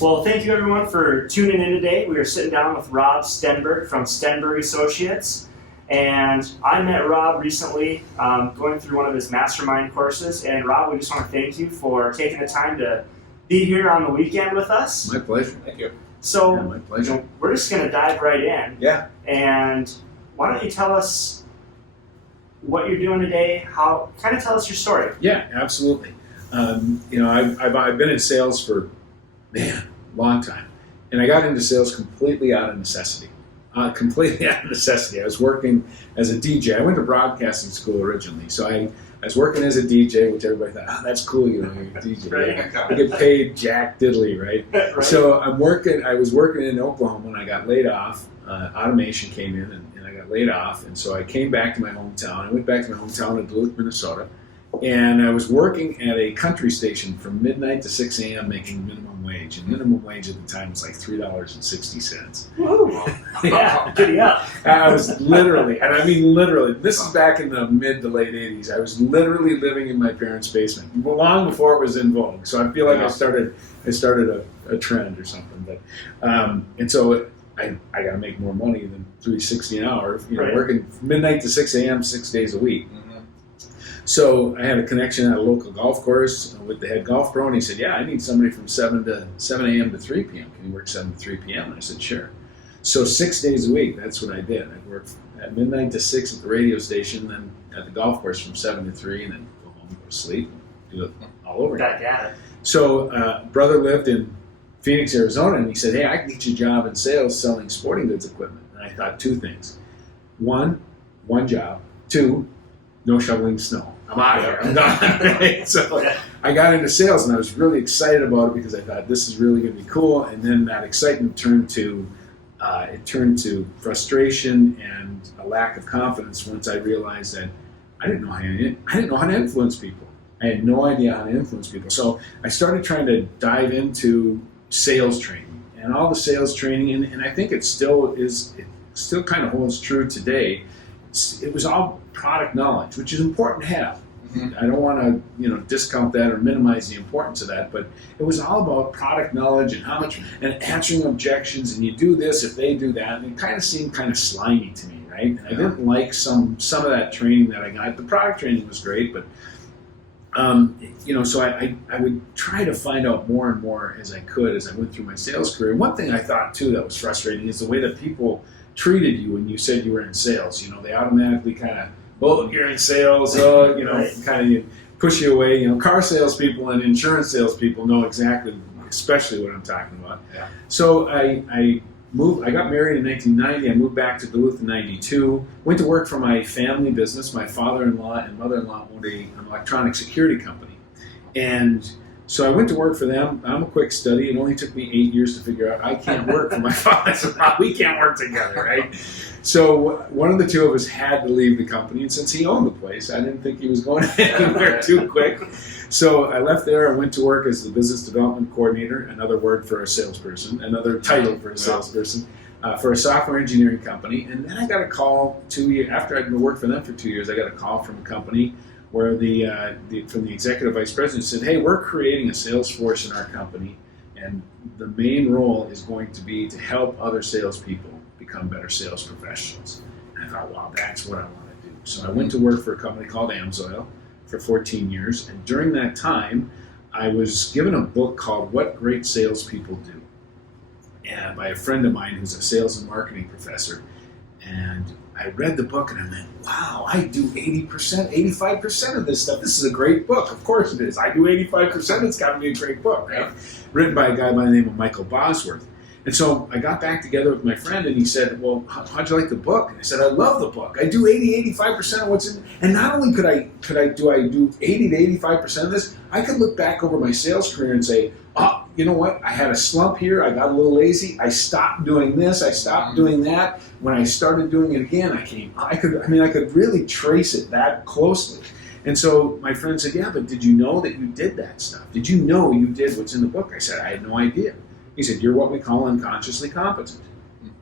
Well, thank you everyone for tuning in today. We are sitting down with Rob Stenberg from Stenberg Associates. And I met Rob recently going through one of his mastermind courses. And Rob, we just want to thank you for taking the time to be here on the weekend with us. My pleasure. Thank you. So, yeah, my pleasure. We're just going to dive right in. Yeah. And why don't you tell us what you're doing today? Kind of tell us your story. Yeah, absolutely. I've been in sales for, a long time. And I got into sales completely out of necessity. I was working as a DJ. I went to broadcasting school originally. So I was working as a DJ, which everybody thought, that's cool, you're a DJ. Right. You get paid jack diddly, right? Right. So I was working in Oklahoma when I got laid off. Automation came in and I got laid off. And so I came back to my hometown. I went back to my hometown in Duluth, Minnesota. And I was working at a country station from midnight to 6 a.m. making minimum wage. And minimum wage at the time was like $3.60. Woo! Yeah, giddy up. I was literally, and I mean literally, this is back in the mid to late 80s. I was literally living in my parents' basement, long before it was in vogue. So I feel like I started a trend or something. But and so I got to make more money than $3.60 an hour, right. Working midnight to 6 a.m. 6 days a week. So I had a connection at a local golf course with the head golf pro, and he said, I need somebody from 7 a.m. to 3 p.m. Can you work 7 to 3 p.m.? And I said, sure. So 6 days a week, that's what I did. I worked at midnight to 6 at the radio station, then at the golf course from 7 to 3, and then go home, go to sleep, and do it all over again. Got it. So brother lived in Phoenix, Arizona, and he said, I can get you a job in sales selling sporting goods equipment. And I thought two things. One job. Two, no shoveling snow. I'm out of here. I'm done. Right? So I got into sales, and I was really excited about it because I thought this is really going to be cool. And then that excitement turned to frustration and a lack of confidence once I realized that I didn't know how to influence people. I had no idea how to influence people. So I started trying to dive into sales training and all the sales training, and I think it still kind of holds true today. It was all product knowledge, which is important to have. Mm-hmm. I don't want to, discount that or minimize the importance of that, but it was all about product knowledge and how much, and answering objections, and you do this if they do that, and it kind of seemed kind of slimy to me, right? And I didn't like some of that training that I got. The product training was great, but so I would try to find out more and more as I could as I went through my sales career. One thing I thought too that was frustrating is the way that people treated you when you said you were in sales. They automatically kind of, you're in sales, right. kind of push you away. Car salespeople and insurance salespeople know especially what I'm talking about. Yeah. So I got married in 1990. I moved back to Duluth in 92. Went to work for my family business. My father-in-law and mother-in-law owned an electronic security company. And so I went to work for them. I'm a quick study. It only took me 8 years to figure out I can't work for my father-in-law. We can't work together, right? So one of the two of us had to leave the company. And since he owned the place, I didn't think he was going anywhere too quick. So I left there. I went to work as the business development coordinator, another word for a salesperson, another title for a salesperson, for a software engineering company. And then I got a call 2 years after I'd worked for them for 2 years. I got a call from a company where from the executive vice president said, hey, we're creating a sales force in our company, and the main role is going to be to help other salespeople become better sales professionals. And I thought, wow, that's what I want to do. So I went to work for a company called Amsoil for 14 years, and during that time, I was given a book called What Great Salespeople Do, and by a friend of mine who's a sales and marketing professor. And I read the book and I went, wow, I do 80%, 85% of this stuff. This is a great book. Of course it is. I do 85%. It's got to be a great book, right? Written by a guy by the name of Michael Bosworth. And so I got back together with my friend, and he said, well, how'd you like the book? And I said, I love the book. I do 85% of what's in it. And not only do I do 80 to 85% of this, I could look back over my sales career and say, oh, you know what? I had a slump here. I got a little lazy. I stopped doing this. I stopped doing that. When I started doing it again, I could really trace it that closely. And so my friend said, yeah, but did you know that you did that stuff? Did you know you did what's in the book? I said, I had no idea. He said, you're what we call unconsciously competent.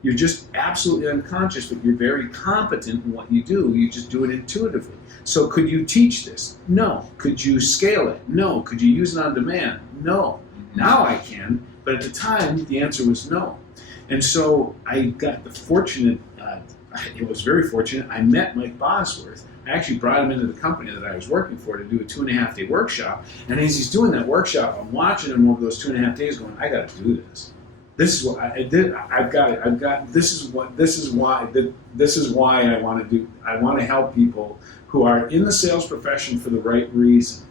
You're just absolutely unconscious, but you're very competent in what you do. You just do it intuitively. So could you teach this? No. Could you scale it? No. Could you use it on demand? No. Now I can. But at the time, the answer was no. And so I got the fortunate, it was very fortunate, I met Mike Bosworth. I actually brought him into the company that I was working for to do a 2.5-day workshop. And as he's doing that workshop, I'm watching him over those 2.5 days going, I got to do this. This is what I did. This is why I want to do, I want to help people who are in the sales profession for the right reason.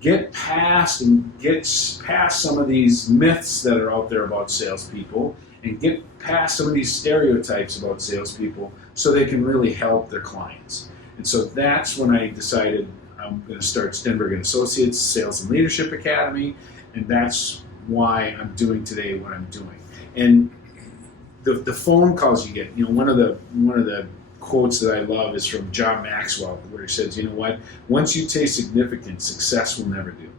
Get past some of these myths that are out there about salespeople, and get past some of these stereotypes about salespeople so they can really help their clients. And so that's when I decided I'm going to start Stenberg and Associates Sales and Leadership Academy, and that's why I'm doing today what I'm doing. And the phone calls you get, one of the quotes that I love is from John Maxwell, where he says, you know what, once you taste significance, success will never do.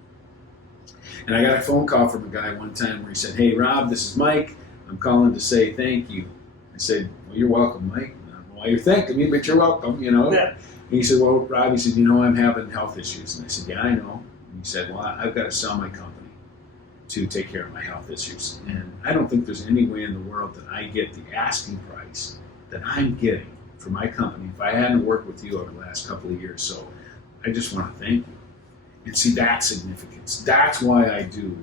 And I got a phone call from a guy one time where he said, hey Rob, this is Mike, I'm calling to say thank you. I said, well, you're welcome, Mike. I don't know why you're thanking me, but you're welcome, Yeah. And he said, well, Rob, he said, I'm having health issues. And I said, yeah, I know. And he said, well, I've got to sell my company to take care of my health issues. And I don't think there's any way in the world that I get the asking price that I'm getting for my company if I hadn't worked with you over the last couple of years. So I just want to thank you. And see, that's significance. That's why I do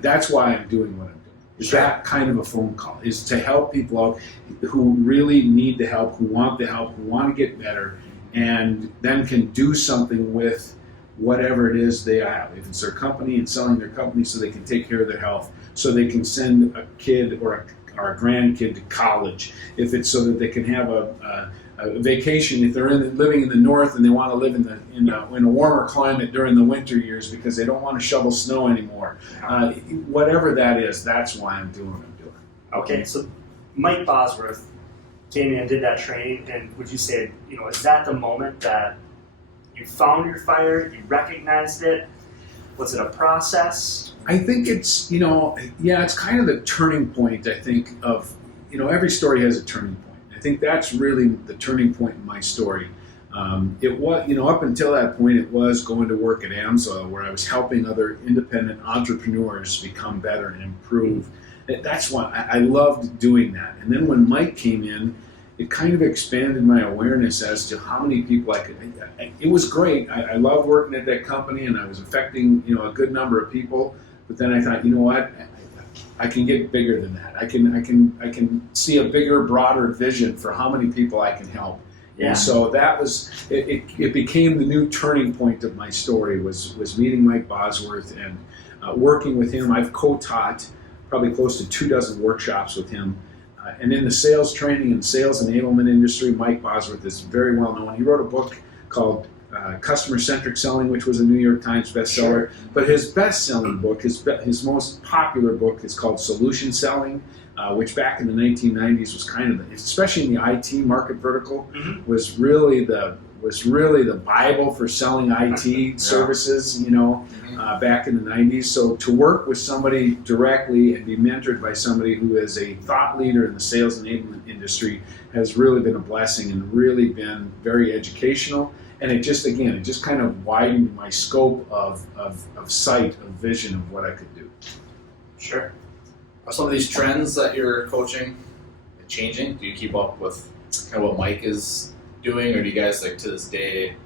that's why I'm doing what I'm doing. Is that kind of a phone call, is to help people out who really need the help, who want the help, who want to get better, and then can do something with whatever it is they have. If it's their company and selling their company so they can take care of their health, so they can send a kid or a grandkid to college, if it's so that they can have a vacation, if they're living in the north and they want to live in a warmer climate during the winter years because they don't want to shovel snow anymore. Whatever that is, that's why I'm doing what I'm doing. Okay, so Mike Bosworth came in and did that training, and would you say, is that the moment that you found your fire, you recognized it? Was it a process? I think it's, it's kind of the turning point, I think, of, every story has a turning point. I think that's really the turning point in my story. It was, up until that point, it was going to work at AMSOIL, where I was helping other independent entrepreneurs become better and improve. That's why I loved doing that. And then when Mike came in, it kind of expanded my awareness as to how many people I could. It was great. I loved working at that company, and I was affecting a good number of people. But then I thought, what? I can get bigger than that. I can see a bigger, broader vision for how many people I can help. Yeah. And so that was it became the new turning point of my story was meeting Mike Bosworth and working with him. I've co-taught probably close to 24 workshops with him. And in the sales training and sales enablement industry, Mike Bosworth is very well known. He wrote a book called Customer-Centric Selling, which was a New York Times bestseller. Sure. But his best-selling book, his most popular book, is called Solution Selling, which back in the 1990s was kind of, especially in the IT market vertical, was really the Bible for selling IT services. Back in the 90s. So to work with somebody directly and be mentored by somebody who is a thought leader in the sales enablement industry has really been a blessing and really been very educational. And it just kind of widened my scope of sight, of vision of what I could do. Sure. Are some of these trends that you're coaching changing? Do you keep up with kind of what Mike is doing, or do you guys to this day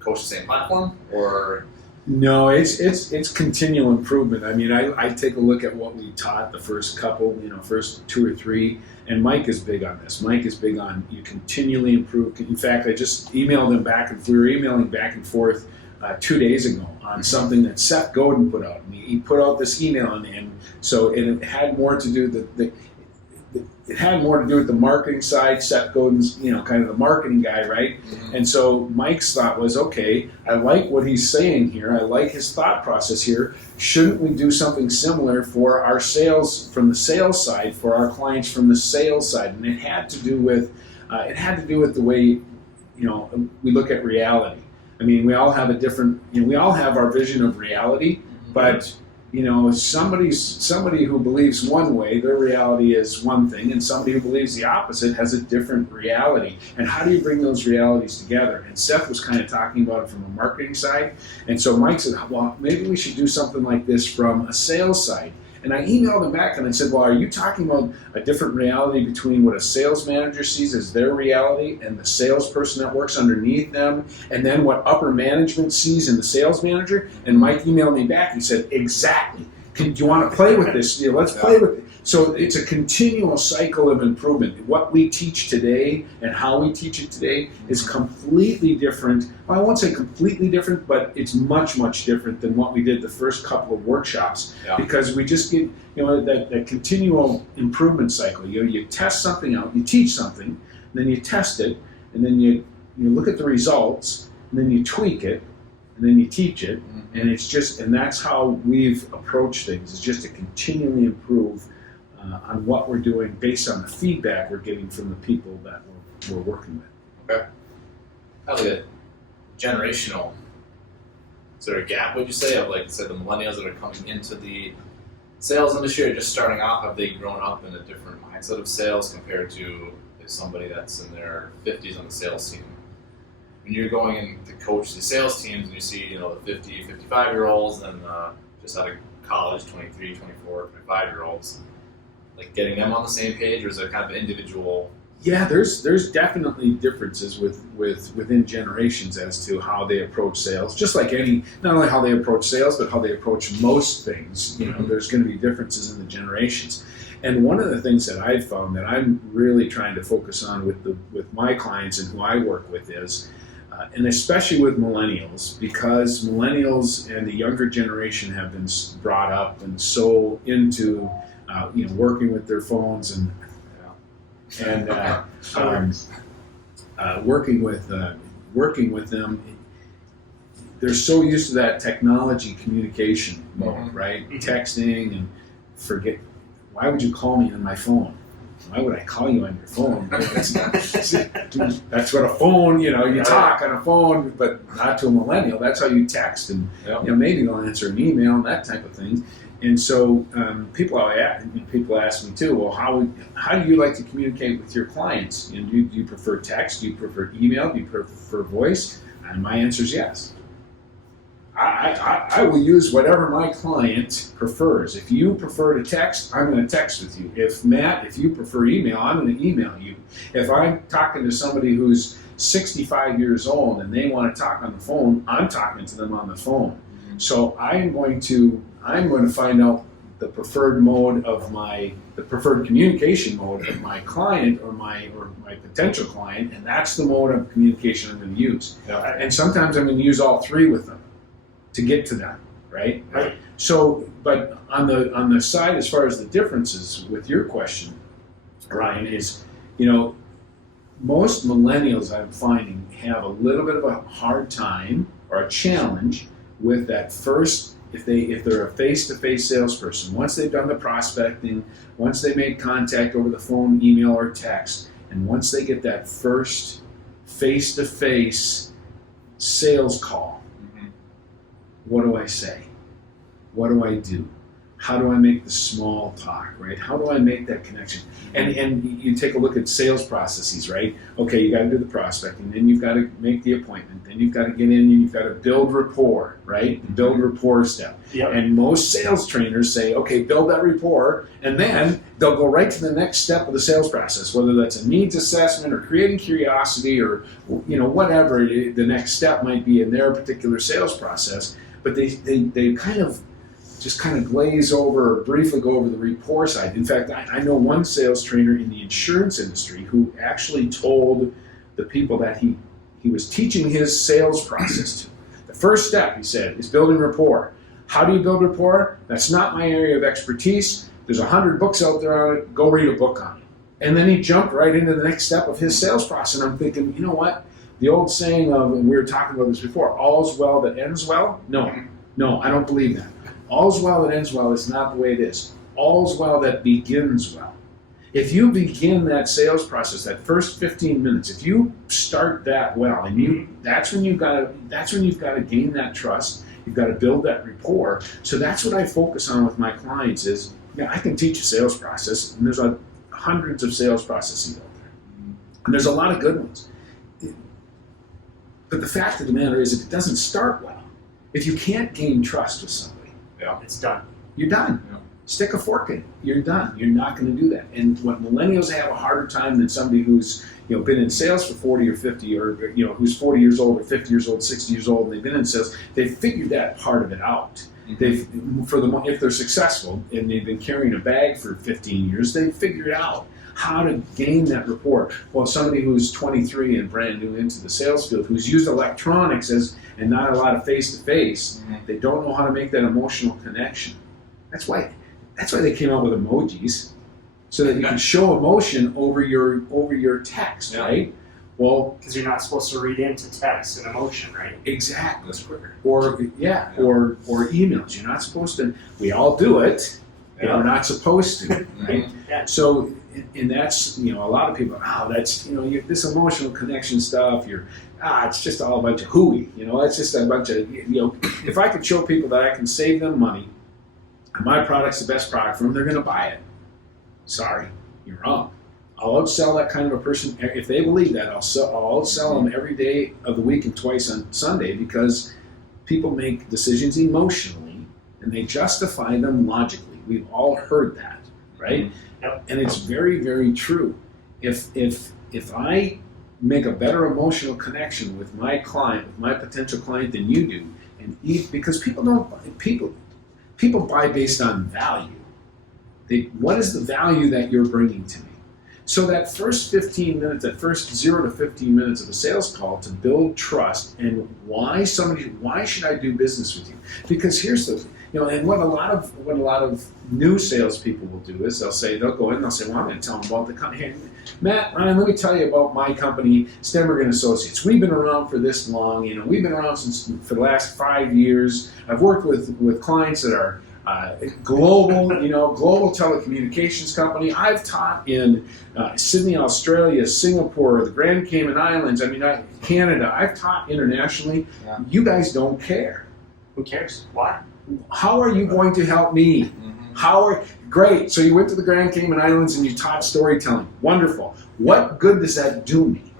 coach the same platform, or? No, it's continual improvement. I mean, I take a look at what we taught the first couple, first 2 or 3, and Mike is big on this. Mike is big on you continually improve. In fact, I just emailed him back, and we were emailing back and forth 2 days ago on something that Seth Godin put out. And he put out this email, and it had more to do it had more to do with the marketing side. Seth Godin's, kind of the marketing guy, right? Mm-hmm. And so Mike's thought was, okay, I like what he's saying here. I like his thought process here. Shouldn't we do something similar for our sales from the sales side, for our clients from the sales side? And it had to do with the way, we look at reality. I mean, we all have a different, we all have our vision of reality, but somebody who believes one way, their reality is one thing, and somebody who believes the opposite has a different reality. And how do you bring those realities together? And Seth was kind of talking about it from a marketing side, and so Mike said, well, maybe we should do something like this from a sales side. And I emailed him back and I said, well, are you talking about a different reality between what a sales manager sees as their reality and the salesperson that works underneath them, and then what upper management sees in the sales manager? And Mike emailed me back. He said, exactly. Do you want to play with this? Let's play with it. So it's a continual cycle of improvement. What we teach today and how we teach it today is completely different. Well, I won't say completely different, but it's much, much different than what we did the first couple of workshops, because we just get, that continual improvement cycle. You test something out, you teach something, then you test it, and then you look at the results, and then you tweak it, and then you teach it, and and that's how we've approached things. It's just to continually improve on what we're doing based on the feedback we're getting from the people that we're working with. Okay. How's it generational? Is there a gap, would you say, of like, say, the millennials that are coming into the sales industry or just starting off? Have they grown up in a different mindset of sales compared to somebody that's in their 50s on the sales team? When you're going in to coach the sales teams and you see, the 50, 55-year-olds and just out of college, 23, 24, 25-year-olds, like getting them on the same page, or is there kind of individual? Yeah, there's definitely differences within generations as to how they approach sales. Just like not only how they approach sales, but how they approach most things. There's going to be differences in the generations. And one of the things that I've found that I'm really trying to focus on with my clients and who I work with is, and especially with millennials, because millennials and the younger generation have been brought up and so into working with their phones and working with them. They're so used to that technology communication mode, right? Texting and forget. Why would you call me on my phone? Why would I call you on your phone? That's what a phone, you talk on a phone, but not to a millennial. That's how you text, and maybe they'll answer an email and that type of thing. And so people ask me too, well, how do you like to communicate with your clients? Do you prefer text? Do you prefer email? Do you prefer voice? And my answer is yes. I will use whatever my client prefers. If you prefer to text, I'm going to text with you. If you prefer email, I'm going to email you. If I'm talking to somebody who's 65 years old and they want to talk on the phone, I'm talking to them on the phone. So I'm going to find out the preferred communication mode of my client or my potential client, and that's the mode of communication I'm going to use. And sometimes I'm going to use all three with them to get to them, right? So, but on the side, as far as the differences with your question, Ryan, is, most millennials I'm finding have a little bit of a hard time or a challenge with that first, if they're a face-to-face salesperson, once they've done the prospecting, once they made contact over the phone, email, or text, and once they get that first face-to-face sales call, what do I say? What do I do? How do I make the small talk, right? How do I make that connection? And you take a look at sales processes, right? Okay, you got to do the prospecting, then you've got to make the appointment, then you've got to get in and you've got to build rapport, right? The build rapport step. Yep. And most sales trainers say, okay, build that rapport, and then they'll go right to the next step of the sales process, whether that's a needs assessment or creating curiosity or whatever the next step might be in their particular sales process. But they kind of glaze over or briefly go over the rapport side. In fact, I know one sales trainer in the insurance industry who actually told the people that he was teaching his sales process to. The first step, he said, is building rapport. How do you build rapport? That's not my area of expertise. There's 100 books out there on it. Go read a book on it. And then he jumped right into the next step of his sales process. And I'm thinking, you know what? The old saying of, and we were talking about this before, all's well that ends well? No, I don't believe that. All's well that ends well is not the way it is. All's well that begins well. If you begin that sales process, that first 15 minutes, if you start that well, and that's when you've got to gain that trust, You've got to build that rapport. So that's what I focus on with my clients is, I can teach a sales process, and there's hundreds of sales processes out there. And there's a lot of good ones. But the fact of the matter is, if it doesn't start well, if you can't gain trust with somebody, it's done. You're done. Yeah. Stick a fork in it. You're done. You're not going to do that. And what millennials have a harder time than somebody who's been in sales for 40 or 50, or who's 40 years old or 50 years old, 60 years old, and they've been in sales. They've figured that part of it out. Mm-hmm. If they're successful and they've been carrying a bag for 15 years, they figured out how to gain that rapport. Well, somebody who's 23 and brand new into the sales field, who's used electronics and not a lot of face-to-face, they don't know how to make that emotional connection. That's why they came out with emojis, so that you can show emotion over your text, right? Well, because you're not supposed to read into text and emotion, right? Exactly. That's quicker. Or emails. You're not supposed to. We all do it. But we're not supposed to, right? Yeah. So, and that's a lot of people. That's this emotional connection stuff. It's just all a bunch of hooey. It's just a bunch of If I could show people that I can save them money, and my product's the best product for them, they're going to buy it. Sorry, you're wrong. I'll outsell that kind of a person. If they believe that, I'll outsell them every day of the week and twice on Sunday, because people make decisions emotionally and they justify them logically. We've all heard that, right? Yep. And it's very, very true. If I make a better emotional connection with my client, with my potential client, than you do, because people buy based on value. What is the value that you're bringing to me? So that first 15 minutes, that first 0 to 15 minutes of a sales call to build trust, and why should I do business with you? Because here's the, and what a lot of new salespeople will do is they'll go in and they'll say, well, I'm going to tell them about the company. Hey, Matt, Ryan, let me tell you about my company, Stenberg and Associates. We've been around for this long. We've been around for the last 5 years. I've worked with clients that are global, global telecommunications company. I've taught in Sydney, Australia, Singapore, the Grand Cayman Islands. Canada. I've taught internationally. Yeah. You guys don't care. Who cares? Why? How are you going to help me? Great. So you went to the Grand Cayman Islands and you taught storytelling. Wonderful. What good does that do me?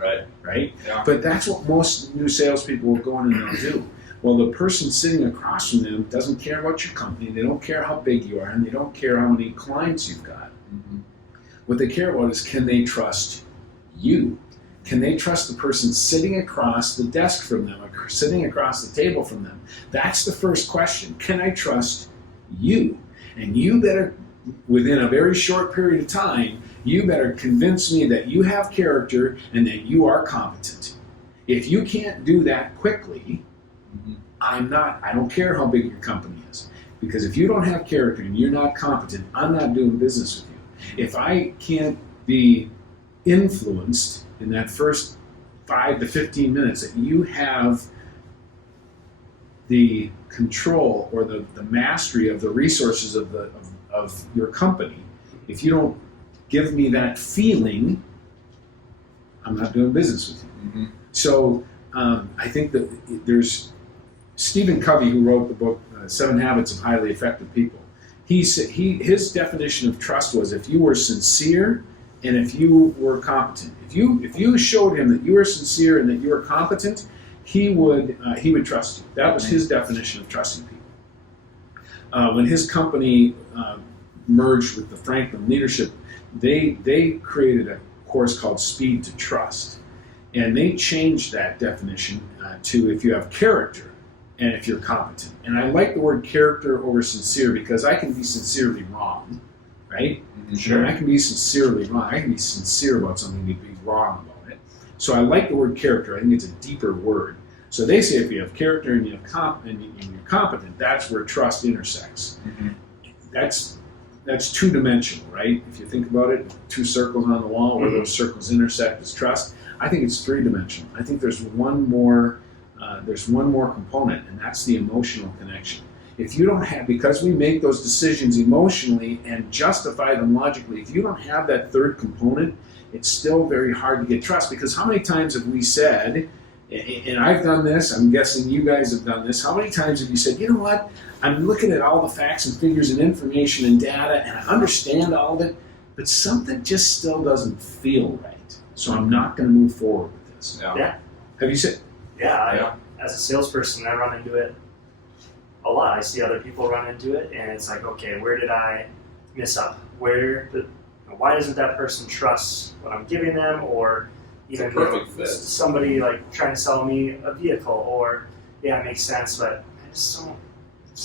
Right? Yeah. But that's what most new salespeople will go in and they'll do. Well, the person sitting across from them doesn't care about your company. They don't care how big you are, and they don't care how many clients you've got. What they care about is, can they trust you? Can they trust the person sitting across the desk from them, or sitting across the table from them? That's the first question. Can I trust you? And you better, within a very short period of time, you better convince me that you have character and that you are competent. If you can't do that quickly, I don't care how big your company is. Because if you don't have character and you're not competent, I'm not doing business with you. If I can't be influenced in that first 5 to 15 minutes that you have the control or the mastery of the resources of your company, if you don't give me that feeling, I'm not doing business with you. So I think that there's Stephen Covey, who wrote the book 7 Habits of Highly Effective People. His definition of trust was if you were sincere and if you were competent. If you showed him that you were sincere and that you were competent, he would trust you. That was his definition of trusting people. When his company merged with the Franklin Leadership, they created a course called Speed to Trust, and they changed that definition to if you have character and if you're competent. And I like the word character over sincere because I can be sincerely wrong, right? Sure. And I can be sincerely wrong. I can be sincere about something and be wrong about it. So I like the word character. I think it's a deeper word. So they say if you have character and you're competent, that's where trust intersects. That's two-dimensional, right? If you think about it, 2 circles on the wall where those circles intersect is trust. I think it's 3-dimensional. I think there's one more component, and that's the emotional connection. If you don't have, because we make those decisions emotionally and justify them logically, if you don't have that third component, it's still very hard to get trust. Because how many times have we said, and I've done this, I'm guessing you guys have done this, how many times have you said, you know what, I'm looking at all the facts and figures and information and data, and I understand all of it, but something just still doesn't feel right, so I'm not going to move forward with this. Yeah. Have you said? Yeah, as a salesperson, I run into it a lot. I see other people run into it, and it's like, okay, where did I miss up? Why doesn't that person trust what I'm giving them, or even somebody like trying to sell me a vehicle, or it makes sense, but I just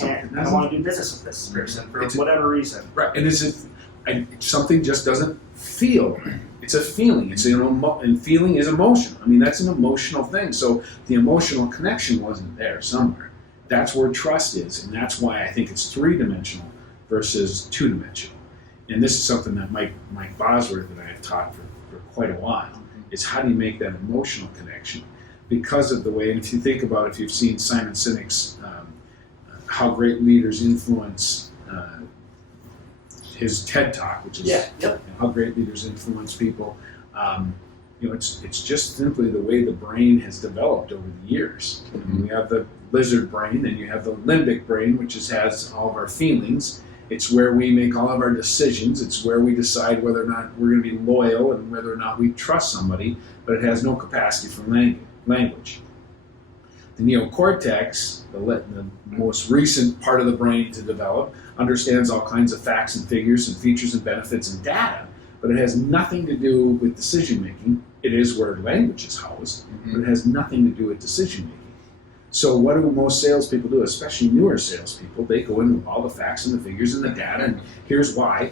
I don't want to do business with this person for whatever reason. Right, and something just doesn't feel right. It's a feeling. And feeling is emotion. I mean, that's an emotional thing. So the emotional connection wasn't there somewhere. That's where trust is, and that's why I think it's 3-dimensional versus 2-dimensional. And this is something that Mike Bosworth and I have taught for quite a while, is how do you make that emotional connection? Because of the way, and if you think about it, if you've seen Simon Sinek's How Great Leaders Influence, his TED Talk, which is How Great Leaders Influence People, it's just simply the way the brain has developed over the years. I mean, we have the lizard brain, and you have the limbic brain, which has all of our feelings. It's where we make all of our decisions. It's where we decide whether or not we're going to be loyal and whether or not we trust somebody, but it has no capacity for language. The neocortex, the most recent part of the brain to develop, understands all kinds of facts and figures and features and benefits and data, but it has nothing to do with decision making. It is where language is housed, but it has nothing to do with decision making. So what do most salespeople do, especially newer salespeople? They go in with all the facts and the figures and the data, and here's why.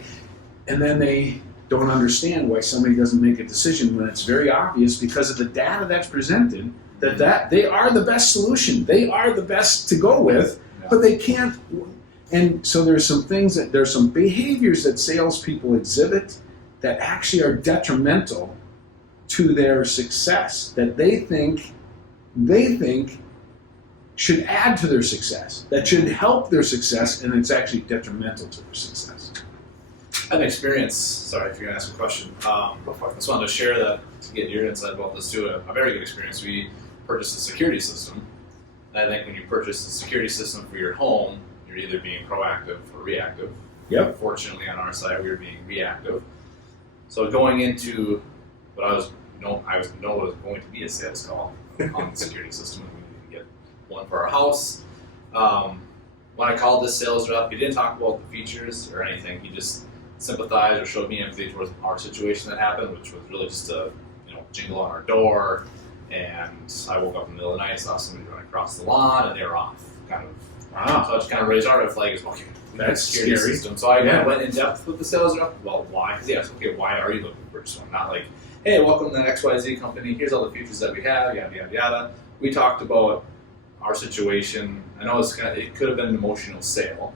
And then they don't understand why somebody doesn't make a decision when it's very obvious because of the data that's presented that they are the best solution. They are the best to go with, but they can't. And so there's some behaviors that salespeople exhibit that actually are detrimental to their success, that they think should add to their success, that should help their success, and it's actually detrimental to their success. I had an experience, sorry if you're going to ask a question. I just wanted to share that to get your insight about this too. A very good experience. We purchased a security system. And I think when you purchase a security system for your home, you're either being proactive or reactive. Yep. Fortunately, on our side, we were being reactive. So going into what I was was going to be a sales call on the security system, we needed to get one for our house. When I called this sales rep, he didn't talk about the features or anything. He just sympathized or showed me empathy towards our situation that happened, which was really just a jingle on our door. And I woke up in the middle of the night, saw somebody running across the lawn, and they were off. Wow. So I just kind of raised our red flag. Okay, that's security scary. System. So I went in depth with the sales rep. Well, why? Because he asked, okay, why are you looking for this one? Not like, hey, welcome to the XYZ company. Here's all the features that we have. Yada yada yada. We talked about our situation. I know it could have been an emotional sale,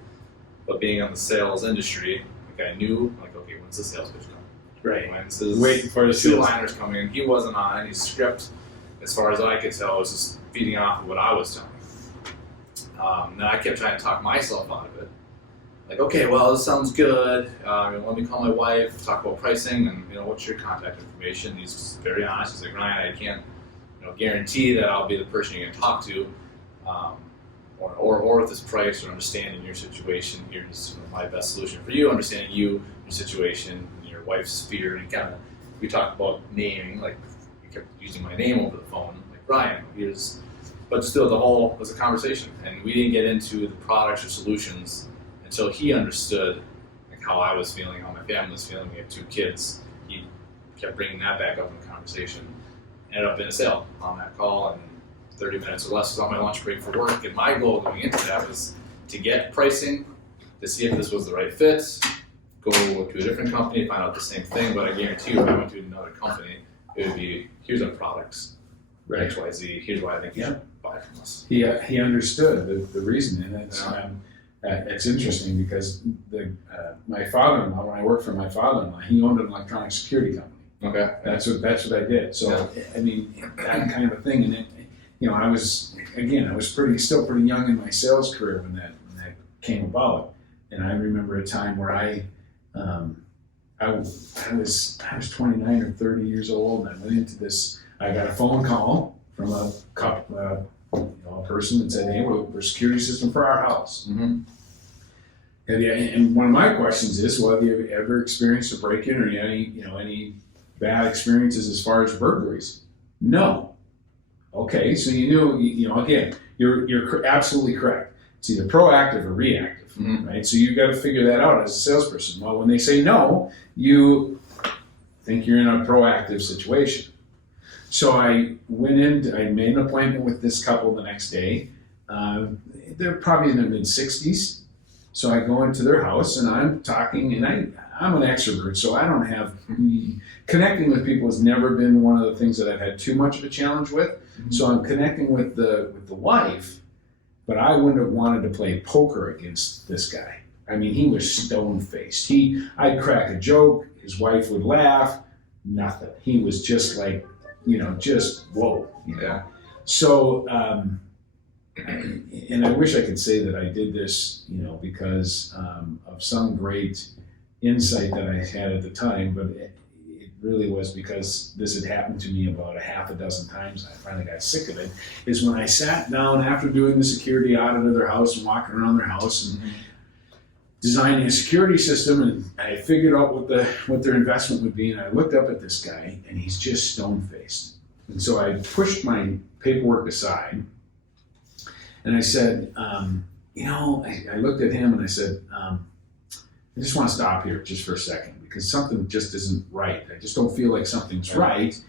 but being in the sales industry, I knew okay, when's the sales pitch coming? Right. When's his waiting for the two-liners coming in? He wasn't on any script. As far as I could tell, was just feeding off of what I was telling him. Then I kept trying to talk myself out of it. Like, okay, well, this sounds good. Let me call my wife, talk about pricing, and what's your contact information? He's very honest. He's like, Ryan, I can't guarantee that I'll be the person you're going to talk to, or with this price, or understanding your situation. Here's my best solution for you, understanding you, your situation, and your wife's fear, and we talked about naming, like. Kept using my name over the phone, like Ryan, but still the whole was a conversation, and we didn't get into the products or solutions until he understood how I was feeling, how my family was feeling. We had 2 kids. He kept bringing that back up in the conversation. Ended up in a sale on that call, and 30 minutes or less was on my lunch break for work, and my goal going into that was to get pricing, to see if this was the right fit, go to a different company, find out the same thing, but I guarantee you if I went to another company, it would be, here's our products, right. XYZ, here's why I think you should buy from us. He understood the reason, and it's interesting because my father-in-law, when I worked for my father-in-law, he owned an electronic security company. Okay. That's what I did. So I mean, that kind of a thing, and I was still pretty young in my sales career when that came about, and I remember a time where I was 29 or 30 years old, and I went into this. I got a phone call from a couple, a person that said, "Hey, we're a security system for our house." Mm-hmm. And one of my questions is, well, have you ever experienced a break-in or any bad experiences as far as burglaries? No. Okay, so again, you're absolutely correct. It's either proactive or reactive, right? So you got to figure that out as a salesperson. Well, when they say no, you think you're in a proactive situation. So I went in, I made an appointment with this couple the next day. They're probably in their mid-60s. So I go into their house and I'm talking, and I'm an extrovert, so I don't have, connecting with people has never been one of the things that I've had too much of a challenge with. Mm-hmm. So I'm connecting with the wife, but I wouldn't have wanted to play poker against this guy. I mean, he was stone-faced. I'd crack a joke, his wife would laugh, nothing. He was just like, just whoa. Yeah. So, and I wish I could say that I did this, because of some great insight that I had at the time, but it really was because this had happened to me about a half a dozen times. I finally got sick of it, is when I sat down after doing the security audit of their house and walking around their house and designing a security system, and I figured out what their investment would be, and I looked up at this guy, and he's just stone-faced. And so I pushed my paperwork aside, and I said, I looked at him and I said, I just want to stop here just for a second because something just isn't right. I just don't feel like something's right.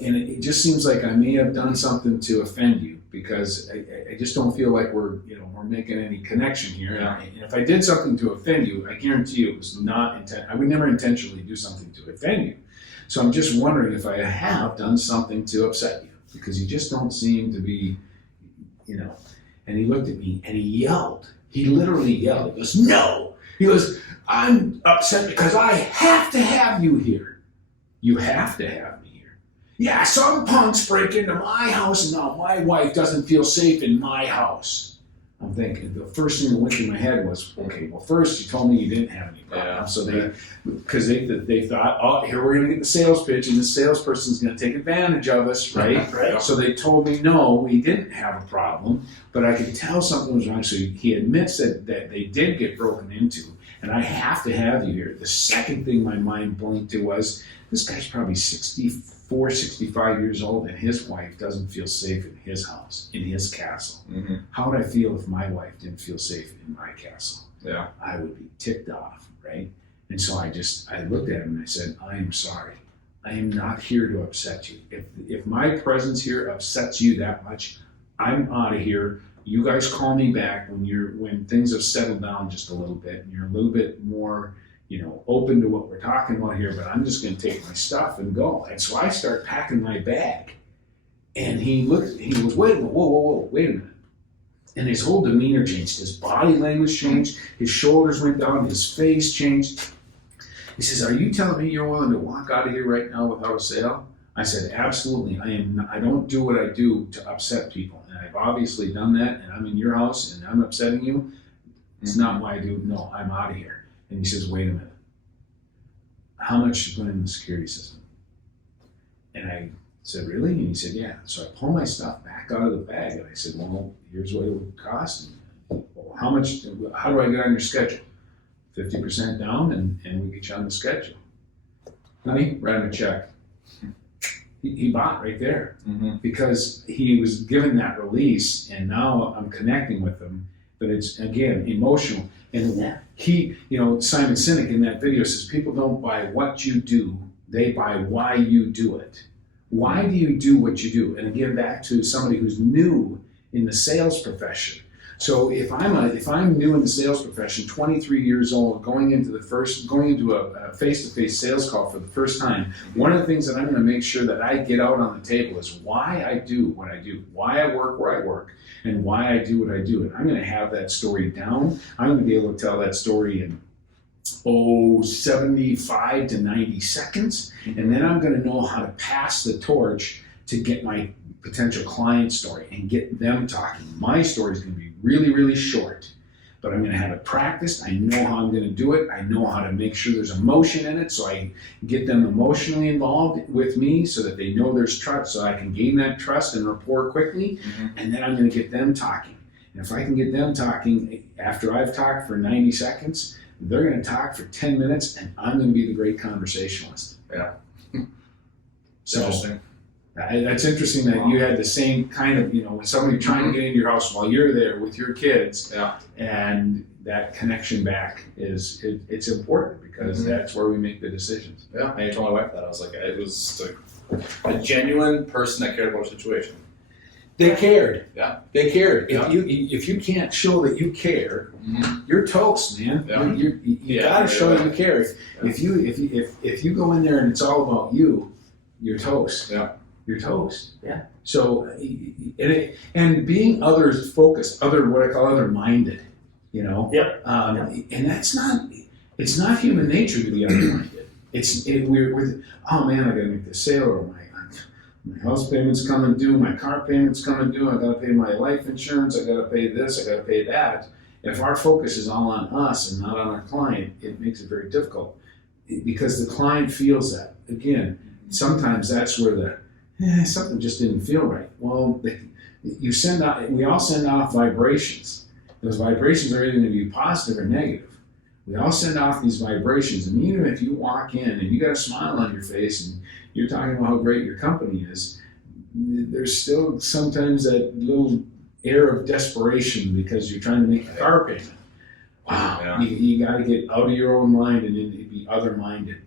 And it just seems like I may have done something to offend you because I just don't feel like we're making any connection here. Yeah. And if I did something to offend you, I guarantee you it was not I would never intentionally do something to offend you. So I'm just wondering if I have done something to upset you because you just don't seem to be, And he looked at me and he yelled. He literally yelled. He goes, "No." He goes, "I'm upset because I have to have you here." "You have to have me here?" "Yeah, some punks break into my house and now my wife doesn't feel safe in my house." I'm thinking, the first thing that went through my head was, okay, well, first you told me you didn't have any problem. Yeah. So they thought, oh, here we're going to get the sales pitch and the salesperson's going to take advantage of us, right? Right. So they told me, no, we didn't have a problem, but I could tell something was wrong. So he admits that they did get broken into, and I have to have you here. The second thing my mind blinked to was, this guy's probably 64, 65 years old, and his wife doesn't feel safe in his house, in his castle. Mm-hmm. How would I feel if my wife didn't feel safe in my castle? Yeah. I would be ticked off, right? And so I looked at him and I said, "I am sorry. I am not here to upset you. If my presence here upsets you that much, I'm out of here. You guys call me back when things have settled down just a little bit and you're a little bit more open to what we're talking about here, but I'm just going to take my stuff and go." And so I start packing my bag. And he goes, "Wait a minute, whoa, wait a minute." And his whole demeanor changed. His body language changed. His shoulders went down. His face changed. He says, "Are you telling me you're willing to walk out of here right now without a sale?" I said, "Absolutely. I don't do what I do to upset people. And I've obviously done that, and I'm in your house, and I'm upsetting you. It's not why I do. No, I'm out of here." And he says, "Wait a minute. How much you put in the security system?" And I said, "Really?" And he said, "Yeah." So I pulled my stuff back out of the bag, and I said, "Well, here's what it would cost. And, well, how do I get on your schedule?" 50% down, and we get you on the schedule. Honey, write him a check. He bought right there because he was given that release, and now I'm connecting with him. But it's, again, emotional. And Simon Sinek in that video says, people don't buy what you do, they buy why you do it. Why do you do what you do? And again, back to somebody who's new in the sales profession. So if I'm new in the sales profession, 23 years old, going into a face-to-face sales call for the first time, one of the things that I'm going to make sure that I get out on the table is why I do what I do, why I work where I work, and why I do what I do. And I'm going to have that story down. I'm going to be able to tell that story in 75 to 90 seconds, and then I'm going to know how to pass the torch to get my potential client story and get them talking. My story is going to be really, really short, but I'm going to have it practiced. I know how I'm going to do it. I know how to make sure there's emotion in it, so I get them emotionally involved with me so that they know there's trust, so I can gain that trust and rapport quickly, and then I'm going to get them talking. And if I can get them talking after I've talked for 90 seconds, they're going to talk for 10 minutes, and I'm going to be the great conversationalist. Yeah. So Interesting. that's interesting that you had the same kind of, when somebody trying to get into your house while you're there with your kids, and that connection back it's important because that's where we make the decisions. Yeah, I told my wife that. I was like, it was a genuine person that cared about the situation. They cared. Yeah. They cared. Yeah. If you can't show that you care, you're toast, man. Yeah. You gotta show that you care. If you go in there and it's all about you, you're toast. Yeah. You're toast. Yeah. So and being others focused, what I call other minded, Yep. And that's it's not human nature to be other minded. We're oh man, I gotta make this sale, or my house payment's coming due, my car payment's coming due, I gotta pay my life insurance, I gotta pay this, I gotta pay that. If our focus is all on us and not on our client, it makes it very difficult because the client feels that. Again, sometimes that's where something just didn't feel right. Well, we all send off vibrations. Those vibrations are either going to be positive or negative. We all send off these vibrations, and even if you walk in and you got a smile on your face and you're talking about how great your company is, there's still sometimes that little air of desperation because you're trying to make a car payment. Wow, Yeah. you got to get out of your own mind and be other-minded.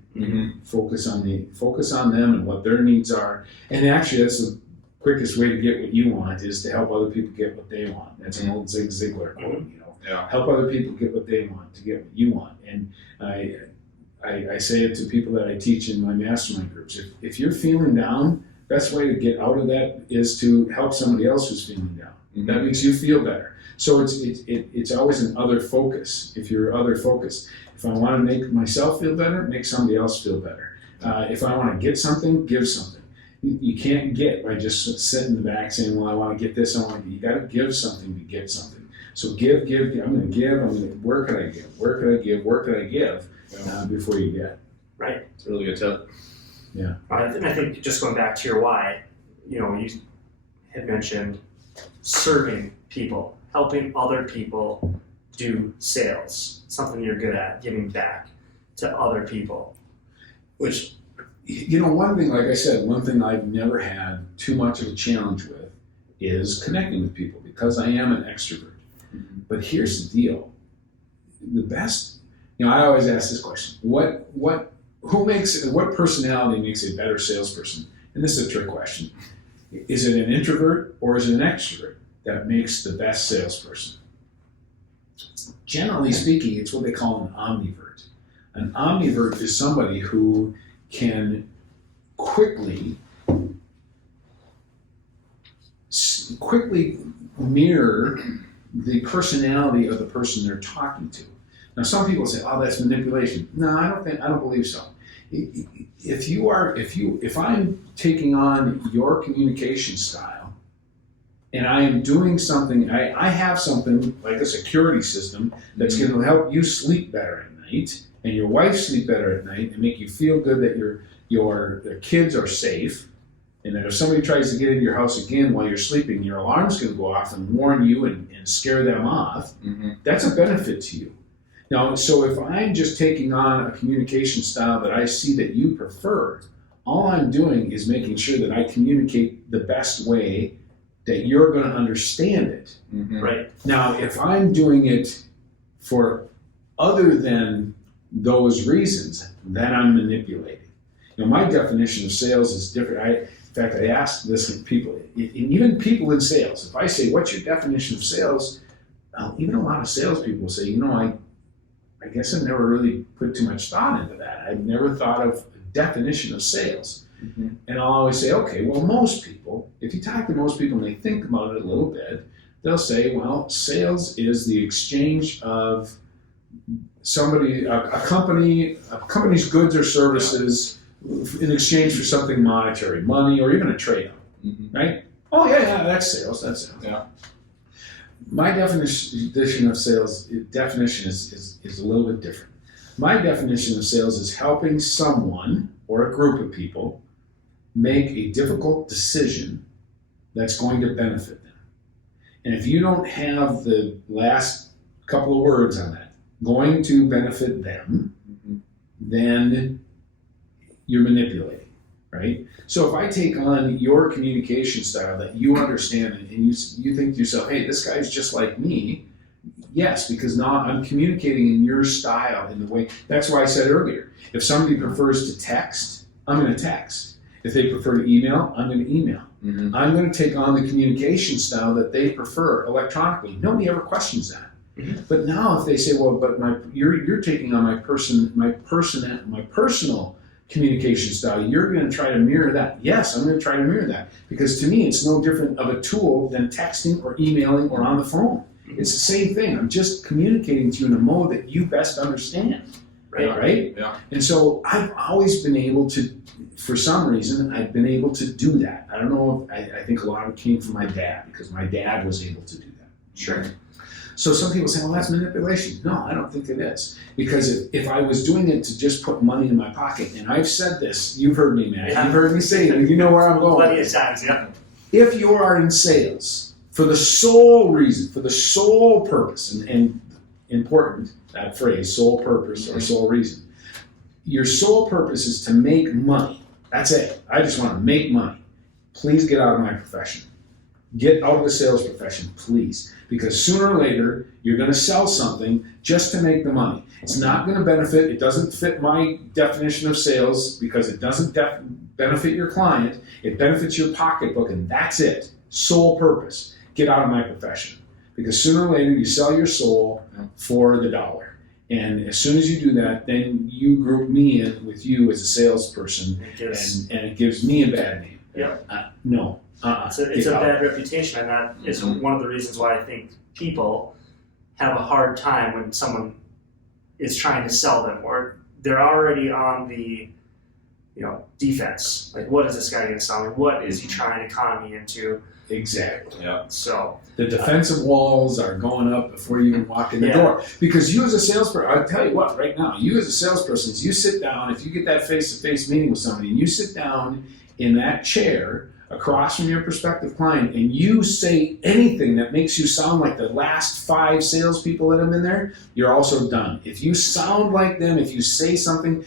Focus on them and what their needs are. And actually, that's the quickest way to get what you want is to help other people get what they want. That's an old Zig Ziglar quote. Yeah. Help other people get what they want to get what you want. And I say it to people that I teach in my mastermind groups. If you're feeling down, best way to get out of that is to help somebody else who's feeling down. That makes you feel better. So it's always an other focus. If you're other focused, if I want to make myself feel better, make somebody else feel better. If I want to get something, give something. You can't get by just sitting in the back saying, well, I want to get this, you got to give something to get something. So give. I'm going to give. Where could I give? Where could I give? Where could I give before you get? Right. It's a really good tip. Yeah. And I think just going back to your why, you had mentioned serving people, helping other people do sales, something you're good at, giving back to other people. Which, one thing, like I said, one thing I've never had too much of a challenge with is connecting with people because I am an extrovert. But here's the deal. The best, I always ask this question, what personality makes a better salesperson? And this is a trick question. Is it an introvert or is it an extrovert that makes the best salesperson? Generally speaking, it's what they call an omnivert. An omnivert is somebody who can quickly mirror the personality of the person they're talking to. Now, some people say, "Oh, that's manipulation." No, I don't believe so. If I'm taking on your communication style, and I am doing something, I have something like a security system that's going to help you sleep better at night, and your wife sleep better at night, and make you feel good that your kids are safe, and that if somebody tries to get into your house again while you're sleeping, your alarm's going to go off and warn you and scare them off. That's a benefit to you. Now, so if I'm just taking on a communication style that I see that you prefer, all I'm doing is making sure that I communicate the best way that you're going to understand it. Right. Now, if I'm doing it for other than those reasons, then I'm manipulating. My definition of sales is different. In fact, I asked this of people, even people in sales. If I say, "What's your definition of sales?" Even a lot of salespeople say, I guess I've never really put too much thought into that. I've never thought of a definition of sales. And I'll always say, okay, well, most people, if you talk to most people and they think about it a little bit, they'll say, well, sales is the exchange of a company's goods or services in exchange for something monetary, money, or even a trade-off, right? Oh, yeah, that's sales, Yeah. My definition of sales is a little bit different. My definition of sales is helping someone or a group of people make a difficult decision that's going to benefit them. And if you don't have the last couple of words on that, going to benefit them, then you're manipulating, right? So if I take on your communication style that you understand and you think to yourself, hey, this guy's just like me, yes, because now I'm communicating in your style, in the way. That's why I said earlier, if somebody prefers to text, I'm going to text. If they prefer to email, I'm going to email. Mm-hmm. I'm going to take on the communication style that they prefer electronically. Nobody ever questions that. Mm-hmm. But now if they say, well, but you're taking on my personal communication style, you're going to try to mirror that. Yes, I'm going to try to mirror that, because to me it's no different of a tool than texting or emailing or on the phone. It's the same thing. I'm just communicating to you in a mode that you best understand. Right? Yeah. And so I've always been able to, for some reason, I've been able to do that. I don't know if I think a lot of it came from my dad, because my dad was able to do that. Sure. So some people say, well, that's manipulation. No, I don't think it is. Because if I was doing it to just put money in my pocket, and I've said this, you've heard me, Matt. Yeah. You've heard me say it. You know where I'm going. Plenty of times, yeah. If you are in sales for the sole reason, for the sole purpose, and important, that phrase, sole purpose or sole reason, your sole purpose is to make money. That's it. I just want to make money. Please get out of my profession. Get out of the sales profession, please. Because sooner or later, you're going to sell something just to make the money. It's not going to benefit. It doesn't fit my definition of sales, because it doesn't benefit your client. It benefits your pocketbook, and that's it. Sole purpose. Get out of my profession. Because sooner or later, you sell your soul for the dollar. And as soon as you do that, then you group me in with you as a salesperson, and it gives me a bad name. Yeah. No. It's a bad reputation, and that is one of the reasons why I think people have a hard time when someone is trying to sell them, or they're already on the defense. Like, what is this guy going to sell me? What is he trying to con me into? Exactly. Yeah. So the defensive walls are going up before you even walk in the door. Because you as a salesperson, I'll tell you what, right now, you as a salesperson, you sit down, if you get that face-to-face meeting with somebody, and you sit down in that chair across from your prospective client, and you say anything that makes you sound like the last 5 salespeople that have been there, you're also done. If you sound like them, if you say something,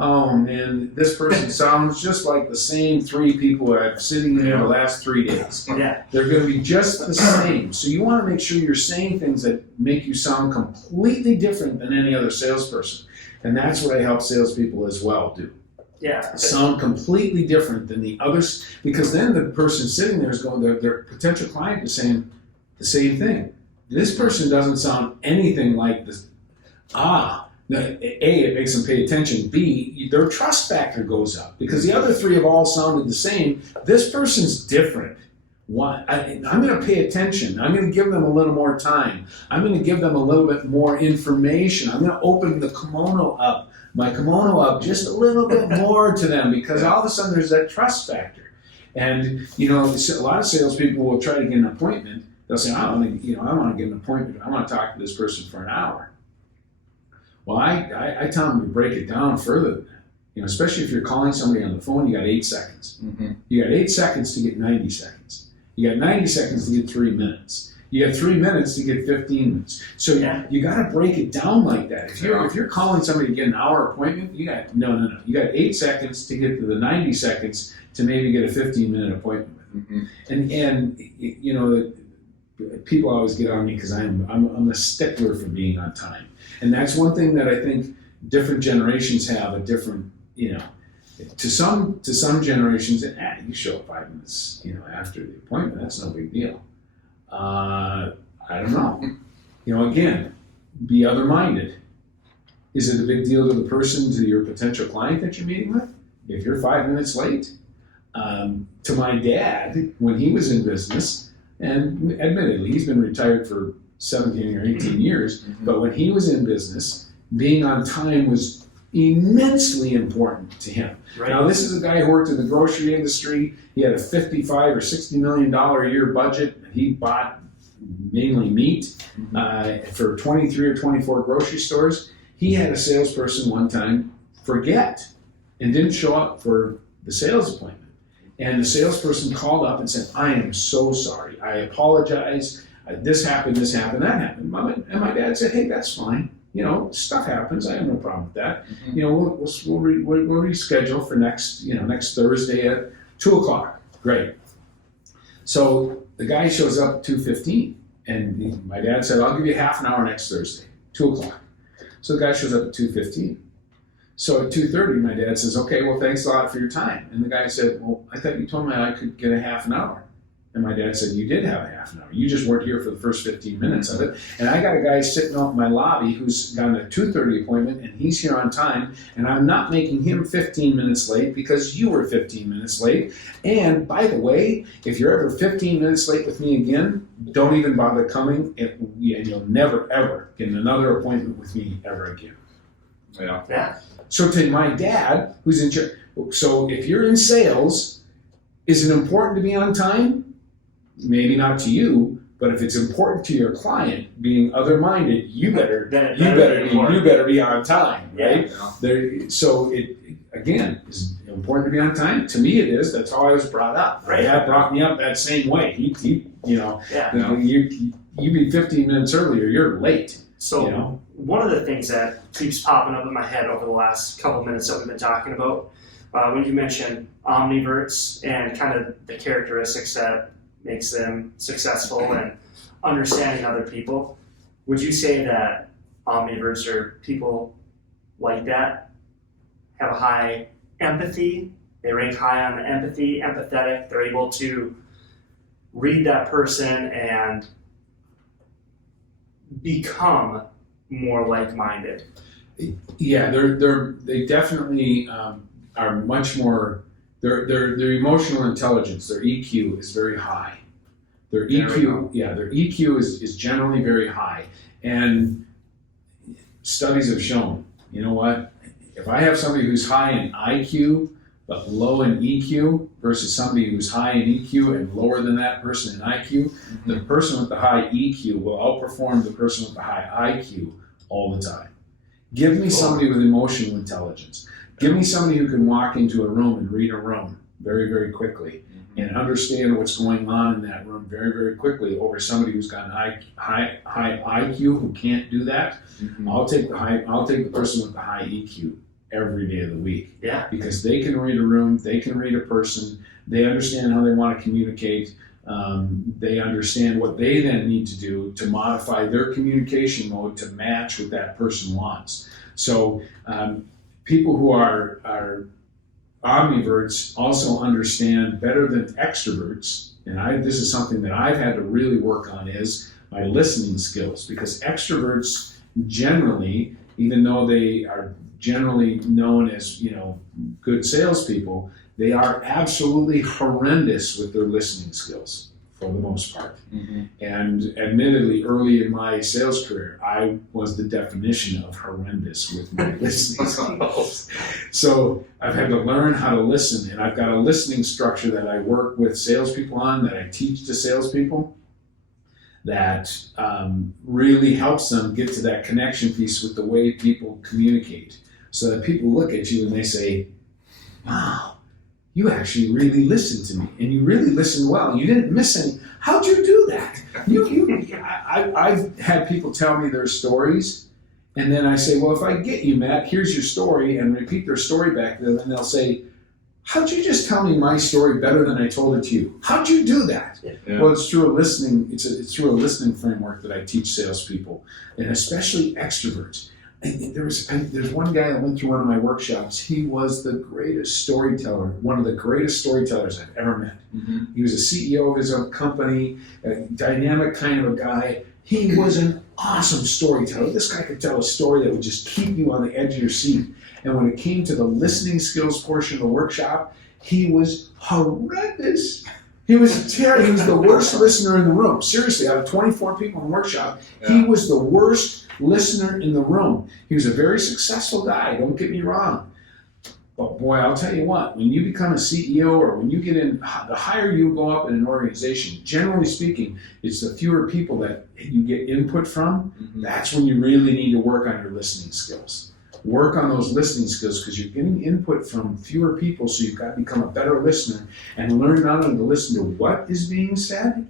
oh man, this person sounds just like the same 3 people I've sitting in the last 3 days. Yeah. They're going to be just the same. So you want to make sure you're saying things that make you sound completely different than any other salesperson. And that's what I help salespeople as well do. Yeah. Sound completely different than the others, because then the person sitting there is going, their potential client is saying the same thing. This person doesn't sound anything like this. A, it makes them pay attention. B, their trust factor goes up, because the other 3 have all sounded the same. This person's different. I'm going to pay attention. I'm going to give them a little more time. I'm going to give them a little bit more information. I'm going to open my kimono up just a little bit more to them, because all of a sudden there's that trust factor. And a lot of salespeople will try to get an appointment. They'll say, I want to get an appointment. I want to talk to this person for an hour. Well, I tell them to break it down further than that. Especially if you're calling somebody on the phone, you got 8 seconds. Mm-hmm. You got 8 seconds to get 90 segens. You got 90 seconds to get 3 minutes. You got 3 minutes to get 15 minutes. So you got to break it down like that. If you're calling somebody to get an hour appointment, you got no. You got 8 seconds to get to the 90 seconds to maybe get a 15-minute appointment with them. Mm-hmm. And people always get on me because I'm a stickler for being on time. And that's one thing that I think different generations have a different, to some generations, you show up 5 minutes, after the appointment, that's no big deal. I don't know. Again, be other-minded. Is it a big deal to the person, to your potential client that you're meeting with, if you're 5 minutes late? To my dad, when he was in business, and admittedly, he's been retired for 17 or 18 years, but when he was in business, being on time was immensely important to him. Right. Now, this is a guy who worked in the grocery industry. He had a $55 or $60 million a year budget. He bought mainly meat, for 23 or 24 grocery stores. He had a salesperson one time forget and didn't show up for the sales appointment. And the salesperson called up and said, I am so sorry. I apologize. This happened, that happened. And my dad said, hey, that's fine. You know, stuff happens. I have no problem with that. Mm-hmm. You know, we'll reschedule for next Thursday at 2:00. Great. So the guy shows up at 2:15, and my dad said, I'll give you half an hour next Thursday, 2:00. So the guy shows up at 2:15. So at 2:30, my dad says, okay, well, thanks a lot for your time. And the guy said, well, I thought you told me I could get a half an hour. And my dad said, you did have a half an hour. You just weren't here for the first 15 minutes of it. And I got a guy sitting off my lobby who's got a 2:30 appointment, and he's here on time, and I'm not making him 15 minutes late because you were 15 minutes late. And by the way, if you're ever 15 minutes late with me again, don't even bother coming, and you'll never, ever get another appointment with me ever again. Yeah. So to my dad, who's in charge, so if you're in sales, is it important to be on time? Maybe not to you, but if it's important to your client, being other-minded, you better be on time, right? Yeah. So it again is important to be on time. To me, it is. That's how I was brought up. Right. My dad brought me up that same way. He Yeah. you be 15 minutes earlier, you're late. So one of the things that keeps popping up in my head over the last couple of minutes that we've been talking about, when you mentioned omniverts and kind of the characteristics that makes them successful and understanding other people, would you say that omniverts or people like that have a high empathy? They rank high on the empathy, empathetic. They're able to read that person and become more like-minded. Yeah, they definitely are much more. Their emotional intelligence, their EQ is very high. Their EQ is generally very high, and studies have shown. You know what? If I have somebody who's high in IQ but low in EQ versus somebody who's high in EQ and lower than that person in IQ, the person with the high EQ will outperform the person with the high IQ all the time. Give me somebody with emotional intelligence. Give me somebody who can walk into a room and read a room very, very quickly and understand what's going on in that room very, very quickly over somebody who's got an high IQ who can't do that. I'll take the person with the high EQ every day of the week. Yeah. Because they can read a room, they can read a person, they understand how they want to communicate, they understand what they then need to do to modify their communication mode to match what that person wants. So people who are omniverts also understand better than extroverts, and this is something that I've had to really work on, is my listening skills, because extroverts generally, even though they are generally known as good salespeople, they are absolutely horrendous with their listening skills for the most part. And admittedly, early in my sales career, I was the definition of horrendous with my listening skills. So I've had to learn how to listen, and I've got a listening structure that I work with salespeople on, that I teach to salespeople, that really helps them get to that connection piece with the way people communicate. So that people look at you and they say, wow, you actually really listened to me, and you really listened well. You didn't miss any. How'd you do that? I've had people tell me their stories, and then I say, well, if I get you, Matt, here's your story, and repeat their story back to them, and they'll say, how'd you just tell me my story better than I told it to you? How'd you do that? Yeah. Well, it's through a listening. It's through a listening framework that I teach salespeople, and especially extroverts. And there's one guy that went through one of my workshops. He was the greatest storyteller, one of the greatest storytellers I've ever met. He was a CEO of his own company, a dynamic kind of a guy. He was an awesome storyteller. This guy could tell a story that would just keep you on the edge of your seat. And when it came to the listening skills portion of the workshop, he was horrendous. He was terrible. He was the worst listener in the room. Seriously, out of 24 people in the workshop, he was the worst listener in the room. He was a very successful guy, don't get me wrong. But boy, I'll tell you what, when you become a CEO or when you get in, the higher you go up in an organization, generally speaking, it's the fewer people that you get input from. That's when you really need to work on your listening skills. Work on those listening skills because you're getting input from fewer people, so you've got to become a better listener and learn not only to listen to what is being said,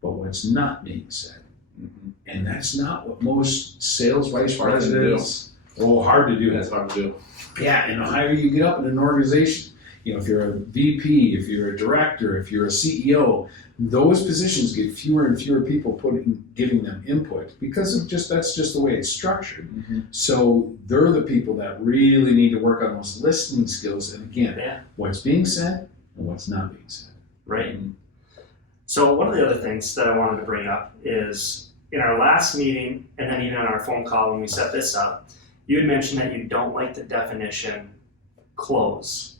but what's not being said. And that's not what most sales vice presidents, hard to do. That's hard to do. Yeah, and the higher you get up in an organization, if you're a VP, if you're a director, if you're a CEO, those positions get fewer and fewer people giving them input because that's just the way it's structured. So they're the people that really need to work on those listening skills. And again, what's being said and what's not being said. Right. So one of the other things that I wanted to bring up is in our last meeting, and then even on our phone call when we set this up, you had mentioned that you don't like the definition close.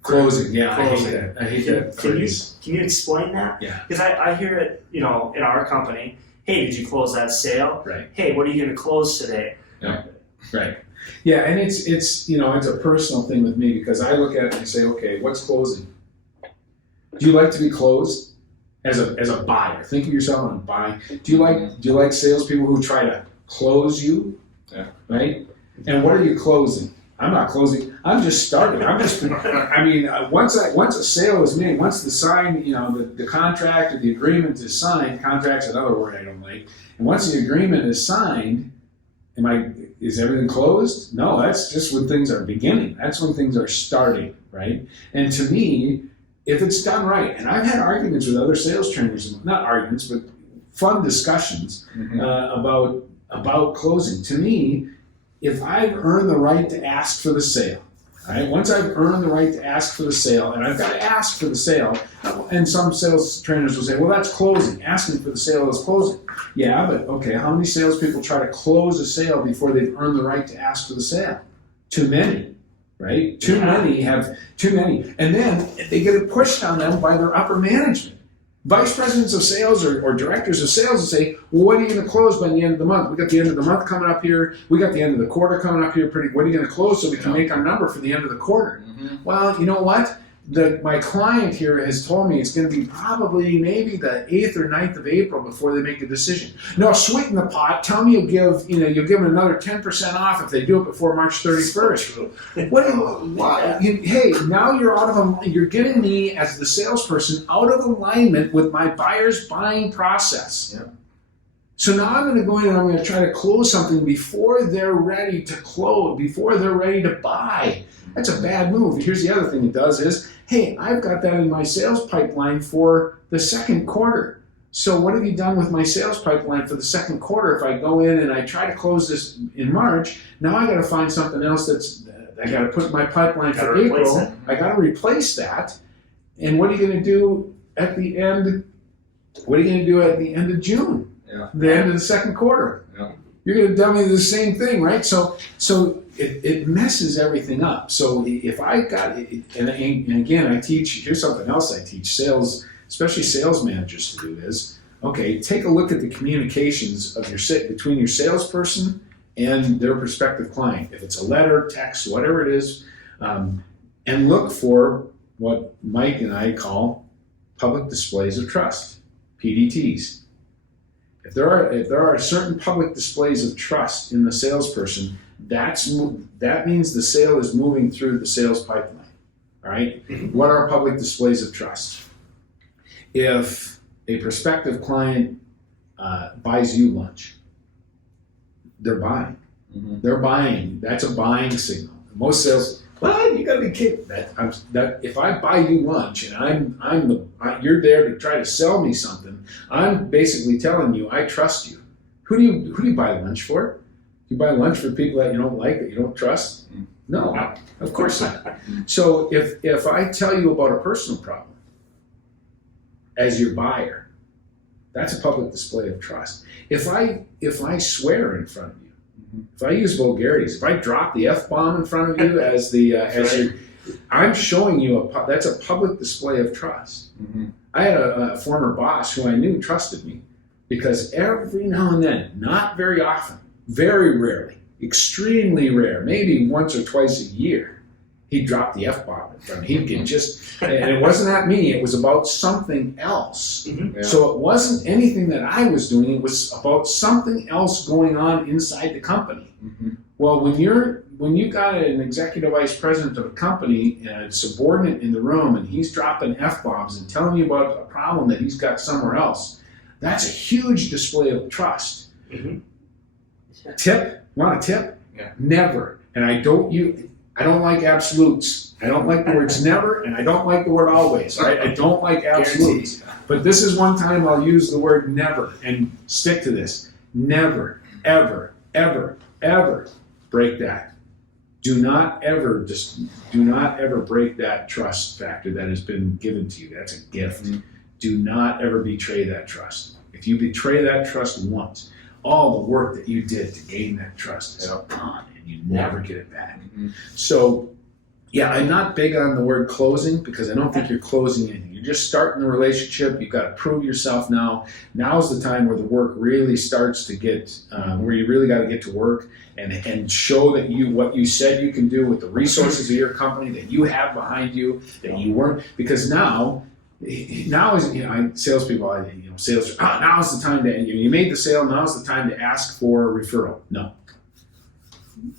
Closing, yeah, Closing. I hate that phrase. Can you explain that? Yeah. Because I hear it, in our company, hey, did you close that sale? Right. Hey, what are you going to close today? Yeah. Right. Yeah, and it's it's a personal thing with me because I look at it and say, okay, what's closing? Do you like to be closed? As a buyer, think of yourself on buying. Do you like salespeople who try to close you? Yeah. Right? And what are you closing? I'm not closing. I'm just starting. Once a sale is made, once the sign, the contract or the agreement is signed. Contract's another word I don't like. And once the agreement is signed, is everything closed? No, that's just when things are beginning. That's when things are starting, right? And to me, if it's done right, and I've had arguments with other sales trainers, not arguments, but fun discussions about closing. To me, if I've earned the right to ask for the sale, all right, once I've earned the right to ask for the sale, and I've got to ask for the sale, and some sales trainers will say, well, that's closing. Asking for the sale is closing. Yeah, but okay, how many salespeople try to close a sale before they've earned the right to ask for the sale? Too many. Right? Too many. And then they get it pushed on them by their upper management. Vice presidents of sales or directors of sales will say, well, what are you going to close by the end of the month? We got the end of the month coming up here. We got the end of the quarter coming up here. What are you going to close so we can make our number for the end of the quarter? Well, you know what? My client here has told me it's going to be probably maybe the 8th or 9th of April before they make a decision. No, sweeten the pot. Tell me you'll give them another 10% off if they do it before March 31st. Hey, now you're getting me as the salesperson out of alignment with my buyer's buying process. Yeah. So now I'm going to go in and I'm going to try to close something before they're ready to close, before they're ready to buy. That's a bad move. Here's the other thing it does is, hey, I've got that in my sales pipeline for the second quarter. So what have you done with my sales pipeline for the second quarter? If I go in and I try to close this in March, now I got to find something else I got to put in my pipeline for April. I got to replace that. And what are you going to do at the end? What are you going to do at the end of June? Yeah. The end of the second quarter. Yeah. You're going to tell me the same thing, right? So it messes everything up. So if I got it, and again, I teach, here's something else I teach sales, especially sales managers to do is, okay, take a look at the communications of between your salesperson and their prospective client. If it's a letter, text, whatever it is, and look for what Mike and I call public displays of trust, PDTs. If there are certain public displays of trust in the salesperson, that means the sale is moving through the sales pipeline. All right? Mm-hmm. What are public displays of trust? If a prospective client buys you lunch, they're buying. Mm-hmm. They're buying. That's a buying signal. Most sales, well, you got to be kidding. That if I buy you lunch and you're there to try to sell me something, I'm basically telling you I trust you. Who do you buy lunch for? You buy lunch for people that you don't like, that you don't trust? No, of course not. So if I tell you about a personal problem as your buyer, that's a public display of trust. If I swear in front of you, if I use vulgarities, if I drop the F-bomb in front of you I'm showing you that's a public display of trust. Mm-hmm. I had a former boss who I knew trusted me because every now and then, not very often, very rarely, extremely rare, maybe once or twice a year, he'd drop the F-bomb in front of me. He'd get just, and it wasn't at me, it was about something else. Mm-hmm. Yeah. So it wasn't anything that I was doing, it was about something else going on inside the company. Mm-hmm. Well, when you got an executive vice president of a company and a subordinate in the room and he's dropping F-bombs and telling you about a problem that he's got somewhere else, that's a huge display of trust. Mm-hmm. Tip? Want a tip? Yeah. Never. And I don't like absolutes. I don't like the words never, and I don't like the word always. Right? I don't like absolutes. Guaranteed. But this is one time I'll use the word never and stick to this. Never, ever, ever, ever break that. Do not ever break that trust factor that has been given to you. That's a gift. Mm-hmm. Do not ever betray that trust. If you betray that trust once, all the work that you did to gain that trust is gone, and you never get it back. Mm-hmm. So, yeah, I'm not big on the word closing because I don't think you're closing anything. You're just starting the relationship. You've got to prove yourself now. Now's the time where the work really starts to get, where you really got to get to work and show that what you said you can do with the resources of your company that you have behind you, that you weren't, because now is, salespeople, now's the time to, you made the sale, now's the time to ask for a referral. No.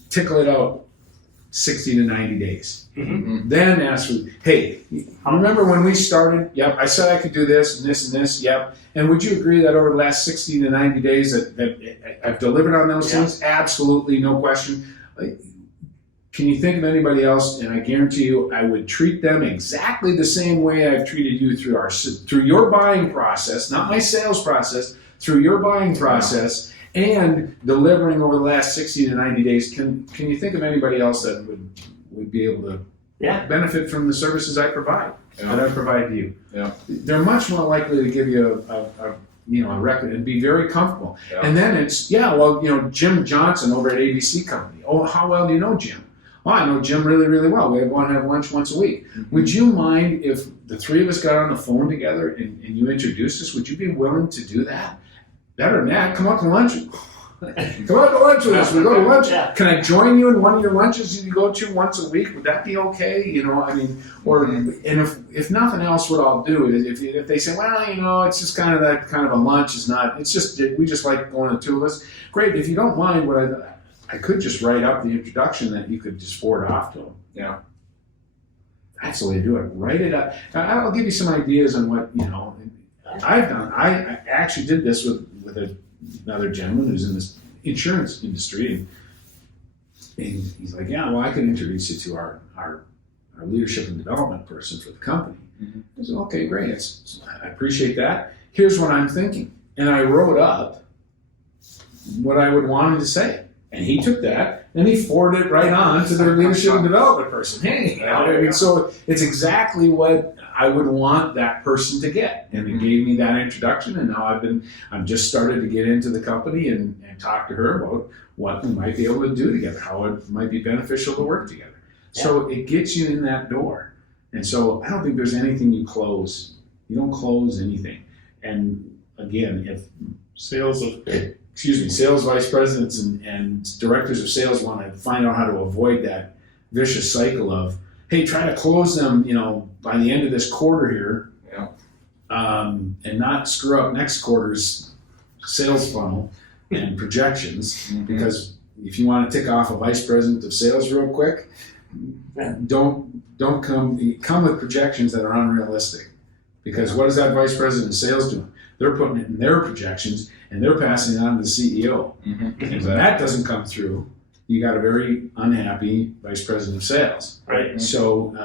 Tickle it out 60 to 90 days. Mm-hmm. Then ask for, hey, remember when we started? Yep, I said I could do this and this and this, yep. And would you agree that over the last 60 to 90 days that I've delivered on those things? Absolutely, no question. Can you think of anybody else? And I guarantee you, I would treat them exactly the same way I've treated you through your buying process, not my sales process, through your buying process and delivering over the last 60 to 90 days. Can you think of anybody else that would be able to benefit from the services I provide, that I provide to you? Yeah. They're much more likely to give you a record and be very comfortable. Yeah. And then it's, Jim Johnson over at ABC Company. Oh, how well do you know Jim? Oh, I know Jim really, really well. We want to have lunch once a week. Mm-hmm. Would you mind if the three of us got on the phone together and you introduced us? Would you be willing to do that? Better than that, come out to lunch. Come out to lunch with us. We go to lunch. Yeah. Can I join you in one of your lunches you go to once a week? Would that be okay? And if nothing else, what I'll do is if they say, well, it's just kind of a lunch. It's just we just like going to two of us. Great. If you don't mind, I could just write up the introduction that you could just forward off to them. Yeah. That's the way to do it. Write it up. I'll give you some ideas on what I've done. I actually did this with another gentleman who's in this insurance industry, and he's like, I could introduce you to our leadership and development person for the company. Mm-hmm. I said, okay, great. I appreciate that. Here's what I'm thinking. And I wrote up what I would want him to say. And he took that and he forwarded it right on to their leadership and development person. Hey, so it's exactly what I would want that person to get. And it gave me that introduction, and now I've just started to get into the company and talk to her about what we might be able to do together, how it might be beneficial to work together. Yeah. So it gets you in that door. And so I don't think there's anything you close. You don't close anything. And again, if sales vice presidents and directors of sales want to find out how to avoid that vicious cycle of, hey, try to close them, by the end of this quarter here, and not screw up next quarter's sales funnel and projections. Because if you want to tick off a vice president of sales real quick, don't come with projections that are unrealistic. Because what is that vice president of sales doing? They're putting it in their projections and they're passing it on to the CEO. Mm-hmm. And when that doesn't come through, you got a very unhappy vice president of sales. Right. So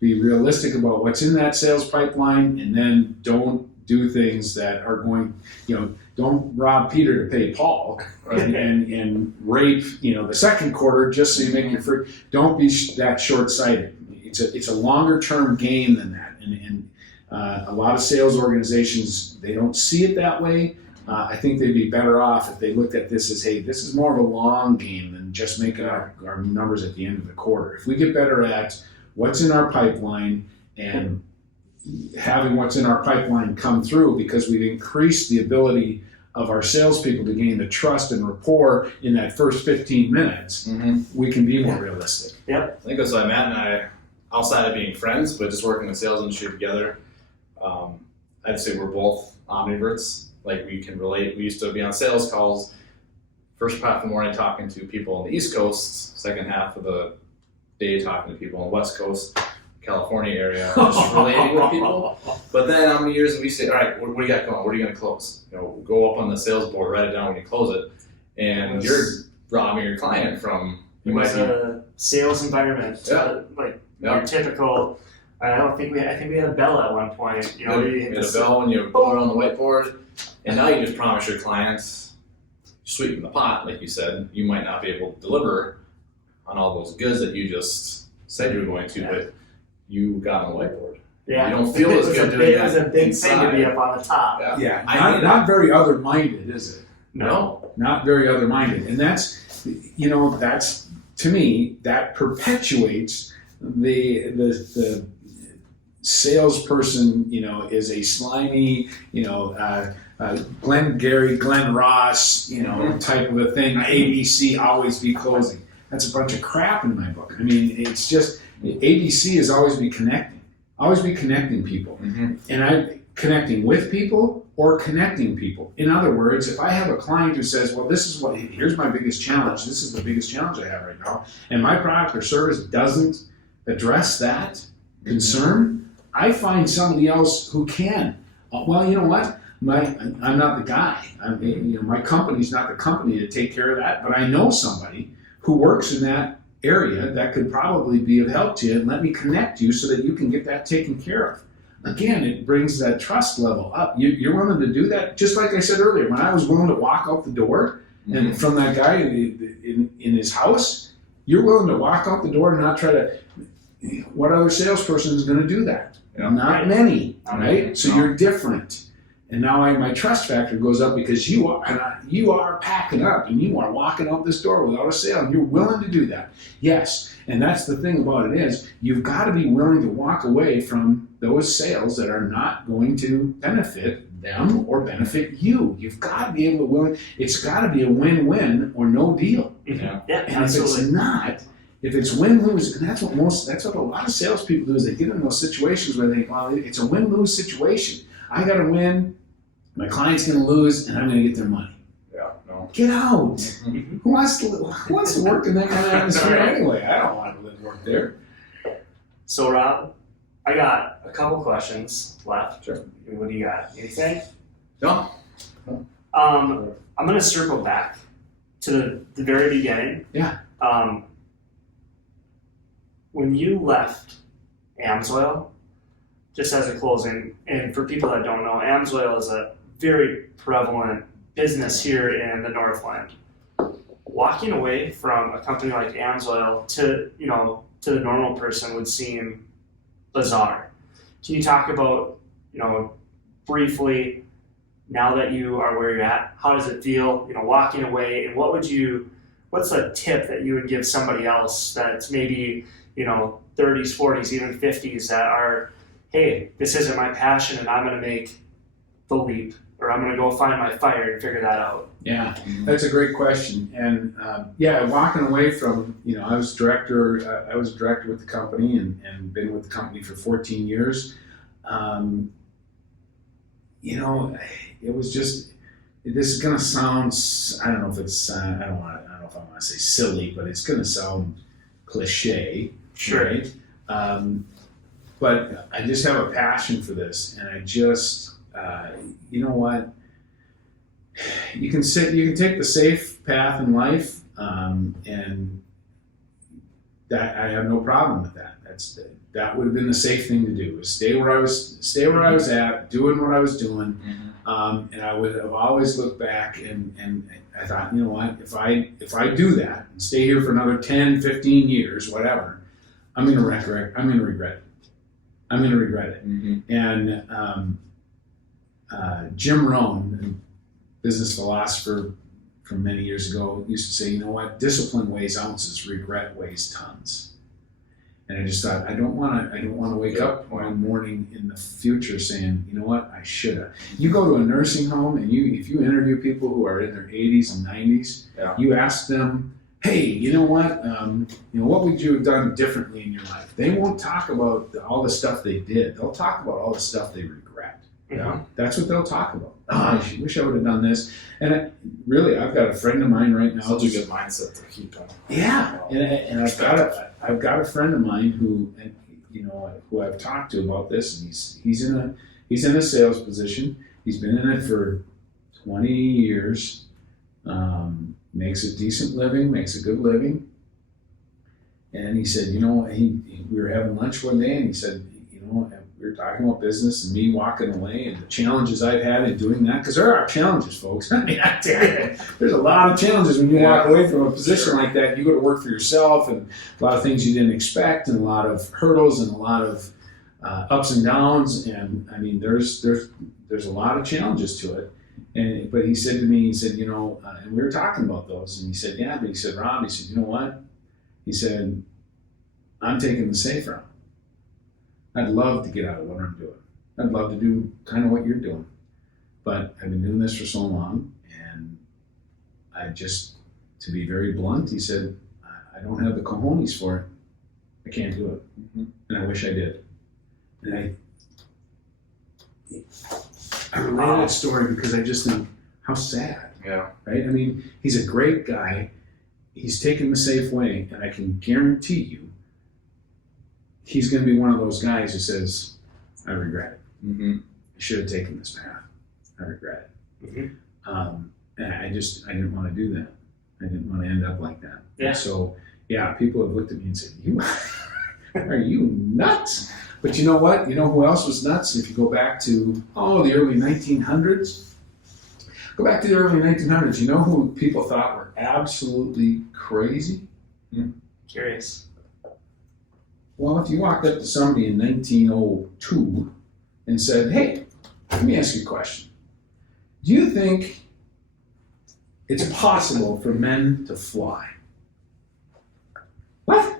be realistic about what's in that sales pipeline, and then don't do things that are going, don't rob Peter to pay Paul, and rape, the second quarter just so you make your first. Don't be that short-sighted. It's a longer-term game than that, and a lot of sales organizations, they don't see it that way. I think they'd be better off if they looked at this as, hey, this is more of a long game than just making our numbers at the end of the quarter. If we get better at what's in our pipeline and having what's in our pipeline come through, because we've increased the ability of our salespeople to gain the trust and rapport in that first 15 minutes, we can be more realistic. I think that's why Matt and I, outside of being friends, but just working in the sales industry together, I'd say we're both omniverts. Like, we can relate. We used to be on sales calls, first half of the morning talking to people on the East Coast, second half of the day talking to people on the West Coast, California area, just relating with people. But then how many years did we say, all right, what do you got going? What are you going to close? Go up on the sales board, write it down when you close it, and you're robbing your client from. It was a sales environment, your typical. I think we had a bell at one point. You had a bell when you put it on the whiteboard, and now you just promise your clients, sweeten the pot, like you said. You might not be able to deliver on all those goods that you just said you were going to, but you got on the whiteboard. Yeah, you don't feel as good doing that. It was a big thing to be up on the top. Not very other-minded, is it? No, not very other-minded, and that's to me that perpetuates the salesperson. Is a slimy, Glenn Ross, type of a thing. ABC, always be closing. That's a bunch of crap in my book. I mean, it's just ABC is always be connecting people, and I'm connecting with people or connecting people. In other words, if I have a client who says, well, here's my biggest challenge, this is the biggest challenge I have right now, and my product or service doesn't address that concern, I find somebody else who can. Well, you know what? I'm not the guy. My company's not the company to take care of that, but I know somebody who works in that area that could probably be of help to you, and let me connect you so that you can get that taken care of. Again, it brings that trust level up. You're willing to do that, just like I said earlier. When I was willing to walk out the door, and from that guy in his house, you're willing to walk out the door and not try to. What other salesperson is going to do that? Not many, right? So you're different. And now my trust factor goes up because you are packing up and you are walking out this door without a sale, and you're willing to do that. Yes, and that's the thing about it is you've got to be willing to walk away from those sales that are not going to benefit them or benefit you. You've got to be able to it's got to be a win-win or no deal. Yeah, and absolutely. If it's not, if it's win-lose, and that's what a lot of salespeople do is they get in those situations where it's a win-lose situation. I got to win. My client's going to lose, and I'm going to get their money. Yeah, no. Get out. Who wants to work in that kind of atmosphere anyway? I don't want to work there. So, Rob, I got a couple questions left. Sure. What do you got? Anything? No. I'm going to circle back to the very beginning. Yeah. When you left Amsoil, just as a closing, and for people that don't know, Amsoil is a very prevalent business here in the Northland. Walking away from a company like Amsoil to the normal person would seem bizarre. Can you talk about, briefly, now that you are where you're at, how does it feel, walking away, and what's a tip that you would give somebody else that's maybe, 30s, 40s, even 50s that are, hey, this isn't my passion and I'm going to make the leap, or I'm going to go find my fire and figure that out? Yeah, that's a great question. And walking away from, I was director with the company and been with the company for 14 years. It was just, this is going to sound, I don't know if it's, I don't know if I want to say silly, but it's going to sound cliche, sure. Right? But I just have a passion for this, and I just, you know what? You can take the safe path in life, and that I have no problem with that. That would have been the safe thing to do, is stay where I was at, doing what I was doing, and I would have always looked back and I thought, you know what? If I do that and stay here for another 10, 15 years, whatever, I'm going to regret it. I'm going to regret it. And Jim Rohn, a business philosopher from many years ago, used to say, you know what? Discipline weighs ounces, regret weighs tons. And I just thought, I don't want to wake up one morning in the future saying, you know what, I should have. You go to a nursing home and if you interview people who are in their 80s and 90s, you ask them, hey, you know what, what would you have done differently in your life? They won't talk about all the stuff they did. They'll talk about all the stuff they regret. Mm-hmm. That's what they'll talk about. Oh, I wish I would have done this. And I've got a friend of mine right now. Such a good mindset to keep on. Yeah, and I've got a friend of mine who I've talked to about this, and he's in a sales position. He's been in it for 20 years. Makes a decent living, makes a good living. And he said, we were having lunch one day, and he said, we were talking about business and me walking away and the challenges I've had in doing that, because there are challenges, folks. I mean, I tell you, there's a lot of challenges when you walk away from a position like that. You go to work for yourself, and a lot of things you didn't expect, and a lot of hurdles, and a lot of ups and downs. And I mean, there's a lot of challenges to it. But he said to me, and we were talking about those, and he said, yeah, but he said, Rob, he said, you know what? He said, I'm taking the safe route. I'd love to get out of what I'm doing. I'd love to do kind of what you're doing. But I've been doing this for so long, and to be very blunt, he said, I don't have the cojones for it. I can't do it. Mm-hmm. And I wish I did. And I relate that story because I just think, how sad. Yeah. Right? I mean, he's a great guy. He's taken the safe way, and I can guarantee you, he's going to be one of those guys who says, I regret it. Mm-hmm. I should have taken this path. I regret it. Mm-hmm. And I didn't want to do that. I didn't want to end up like that. Yeah. And so, people have looked at me and said, are you nuts? But you know what? You know who else was nuts? If you go back to, the early 1900s. Go back to the early 1900s. You know who people thought were absolutely crazy? Curious. Well, if you walked up to somebody in 1902 and said, hey, let me ask you a question. Do you think it's possible for men to fly? What?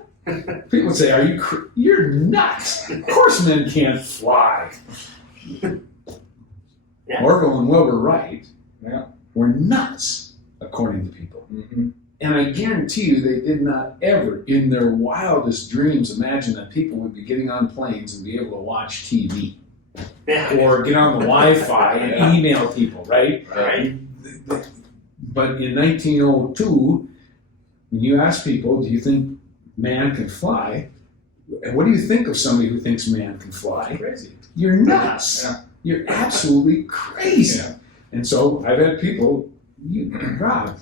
People would say, you're nuts. Of course men can't fly. Yeah. Orville and Wilbur Wright were nuts, according to people. Mm-hmm. And I guarantee you they did not ever, in their wildest dreams, imagine that people would be getting on planes and be able to watch TV. Yeah. Or get on the Wi-Fi and email people, right? Right. But in 1902, when you ask people, do you think man can fly? And what do you think of somebody who thinks man can fly? Crazy. You're nuts. Yeah. You're absolutely crazy. Yeah. And so I've had people, Rob,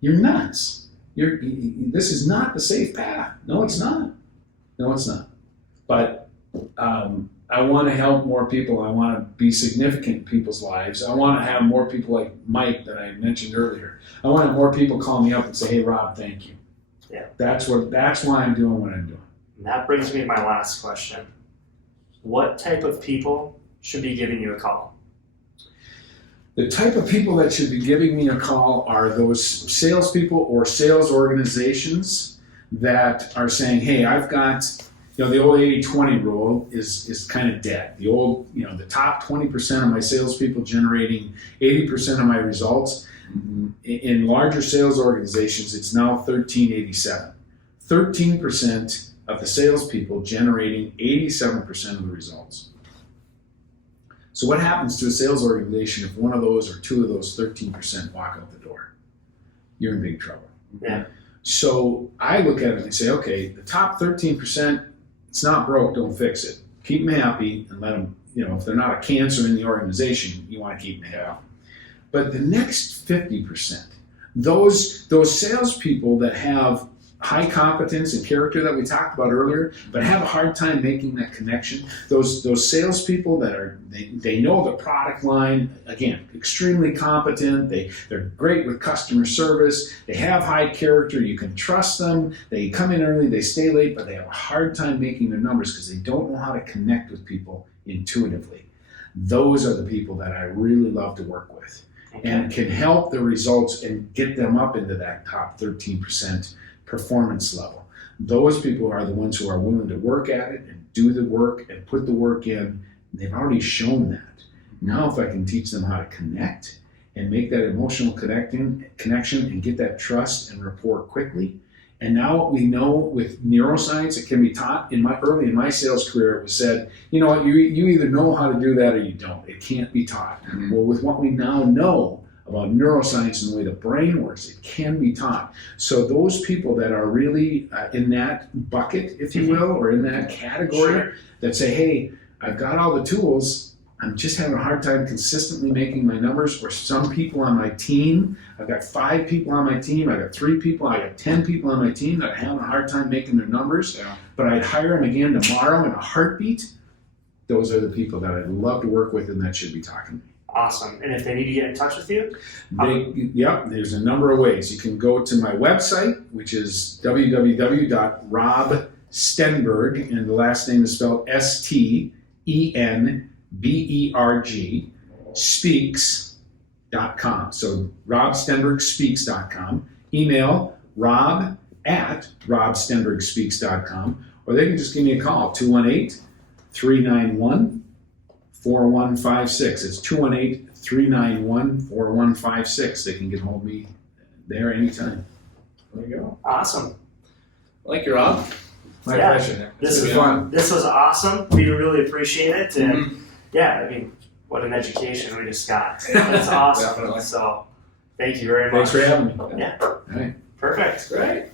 you're nuts. This is not the safe path. No, it's not. No, it's not. But I want to help more people. I want to be significant in people's lives. I want to have more people like Mike that I mentioned earlier. I want to have more people call me up and say, hey, Rob, thank you. Yeah. That's why I'm doing what I'm doing. And that brings me to my last question. What type of people should be giving you a call? The type of people that should be giving me a call are those salespeople or sales organizations that are saying, hey, I've got, the old 80-20 rule is kind of dead. The old, the top 20% of my salespeople generating 80% of my results. Mm-hmm. In larger sales organizations, it's now 1387. 13% of the salespeople generating 87% of the results. So what happens to a sales organization if one of those or two of those 13% walk out the door? You're in big trouble. Yeah. So I look at it and say, okay, the top 13%, it's not broke, don't fix it. Keep them happy and let them, if they're not a cancer in the organization, you want to keep them happy. But the next 50%, those salespepeople that have high competence and character that we talked about earlier, but have a hard time making that connection. Those salespeople that they know the product line, again, extremely competent. They're great with customer service. They have high character. You can trust them. They come in early, they stay late, but they have a hard time making their numbers because they don't know how to connect with people intuitively. Those are the people that I really love to work with, and can help the results and get them up into that top 13% performance level. those people are the ones who are willing to work at it and do the work and put the work in. They've already shown that. Now if I can teach them how to connect and make that emotional connection and get that trust and rapport quickly. And now we know with neuroscience, it can be taught. Early in my sales career, it was said, you know what, you either know how to do that or you don't. It can't be taught. Mm-hmm. Well, with what we now know about neuroscience and the way the brain works, it can be taught. So those people that are really in that bucket, if you will, or in that category, that say, hey, I've got all the tools, I'm just having a hard time consistently making my numbers, or some people on my team, I've got 5 people on my team, I've got 3 people, I got 10 people on my team that are having a hard time making their numbers, but I'd hire them again tomorrow in a heartbeat. Those are the people that I'd love to work with and that should be talking to me. Awesome. And if they need to get in touch with you? There's a number of ways. You can go to my website, which is www.robstenberg, and the last name is spelled STENBERG, speaks.com. So robstenbergspeaks.com. Email rob@robstenbergspeaks.com, or they can just give me a call, 218-391-4156. It's 218-391-4156. They can get hold of me there anytime. There you go. Awesome. Thank you, Rob. My pleasure. This was is fun. This was awesome. We really appreciate it. And yeah, I mean, what an education we just got. That's awesome. Definitely. So thank you very much. Thanks for having me. Yeah. All right. Perfect. Great.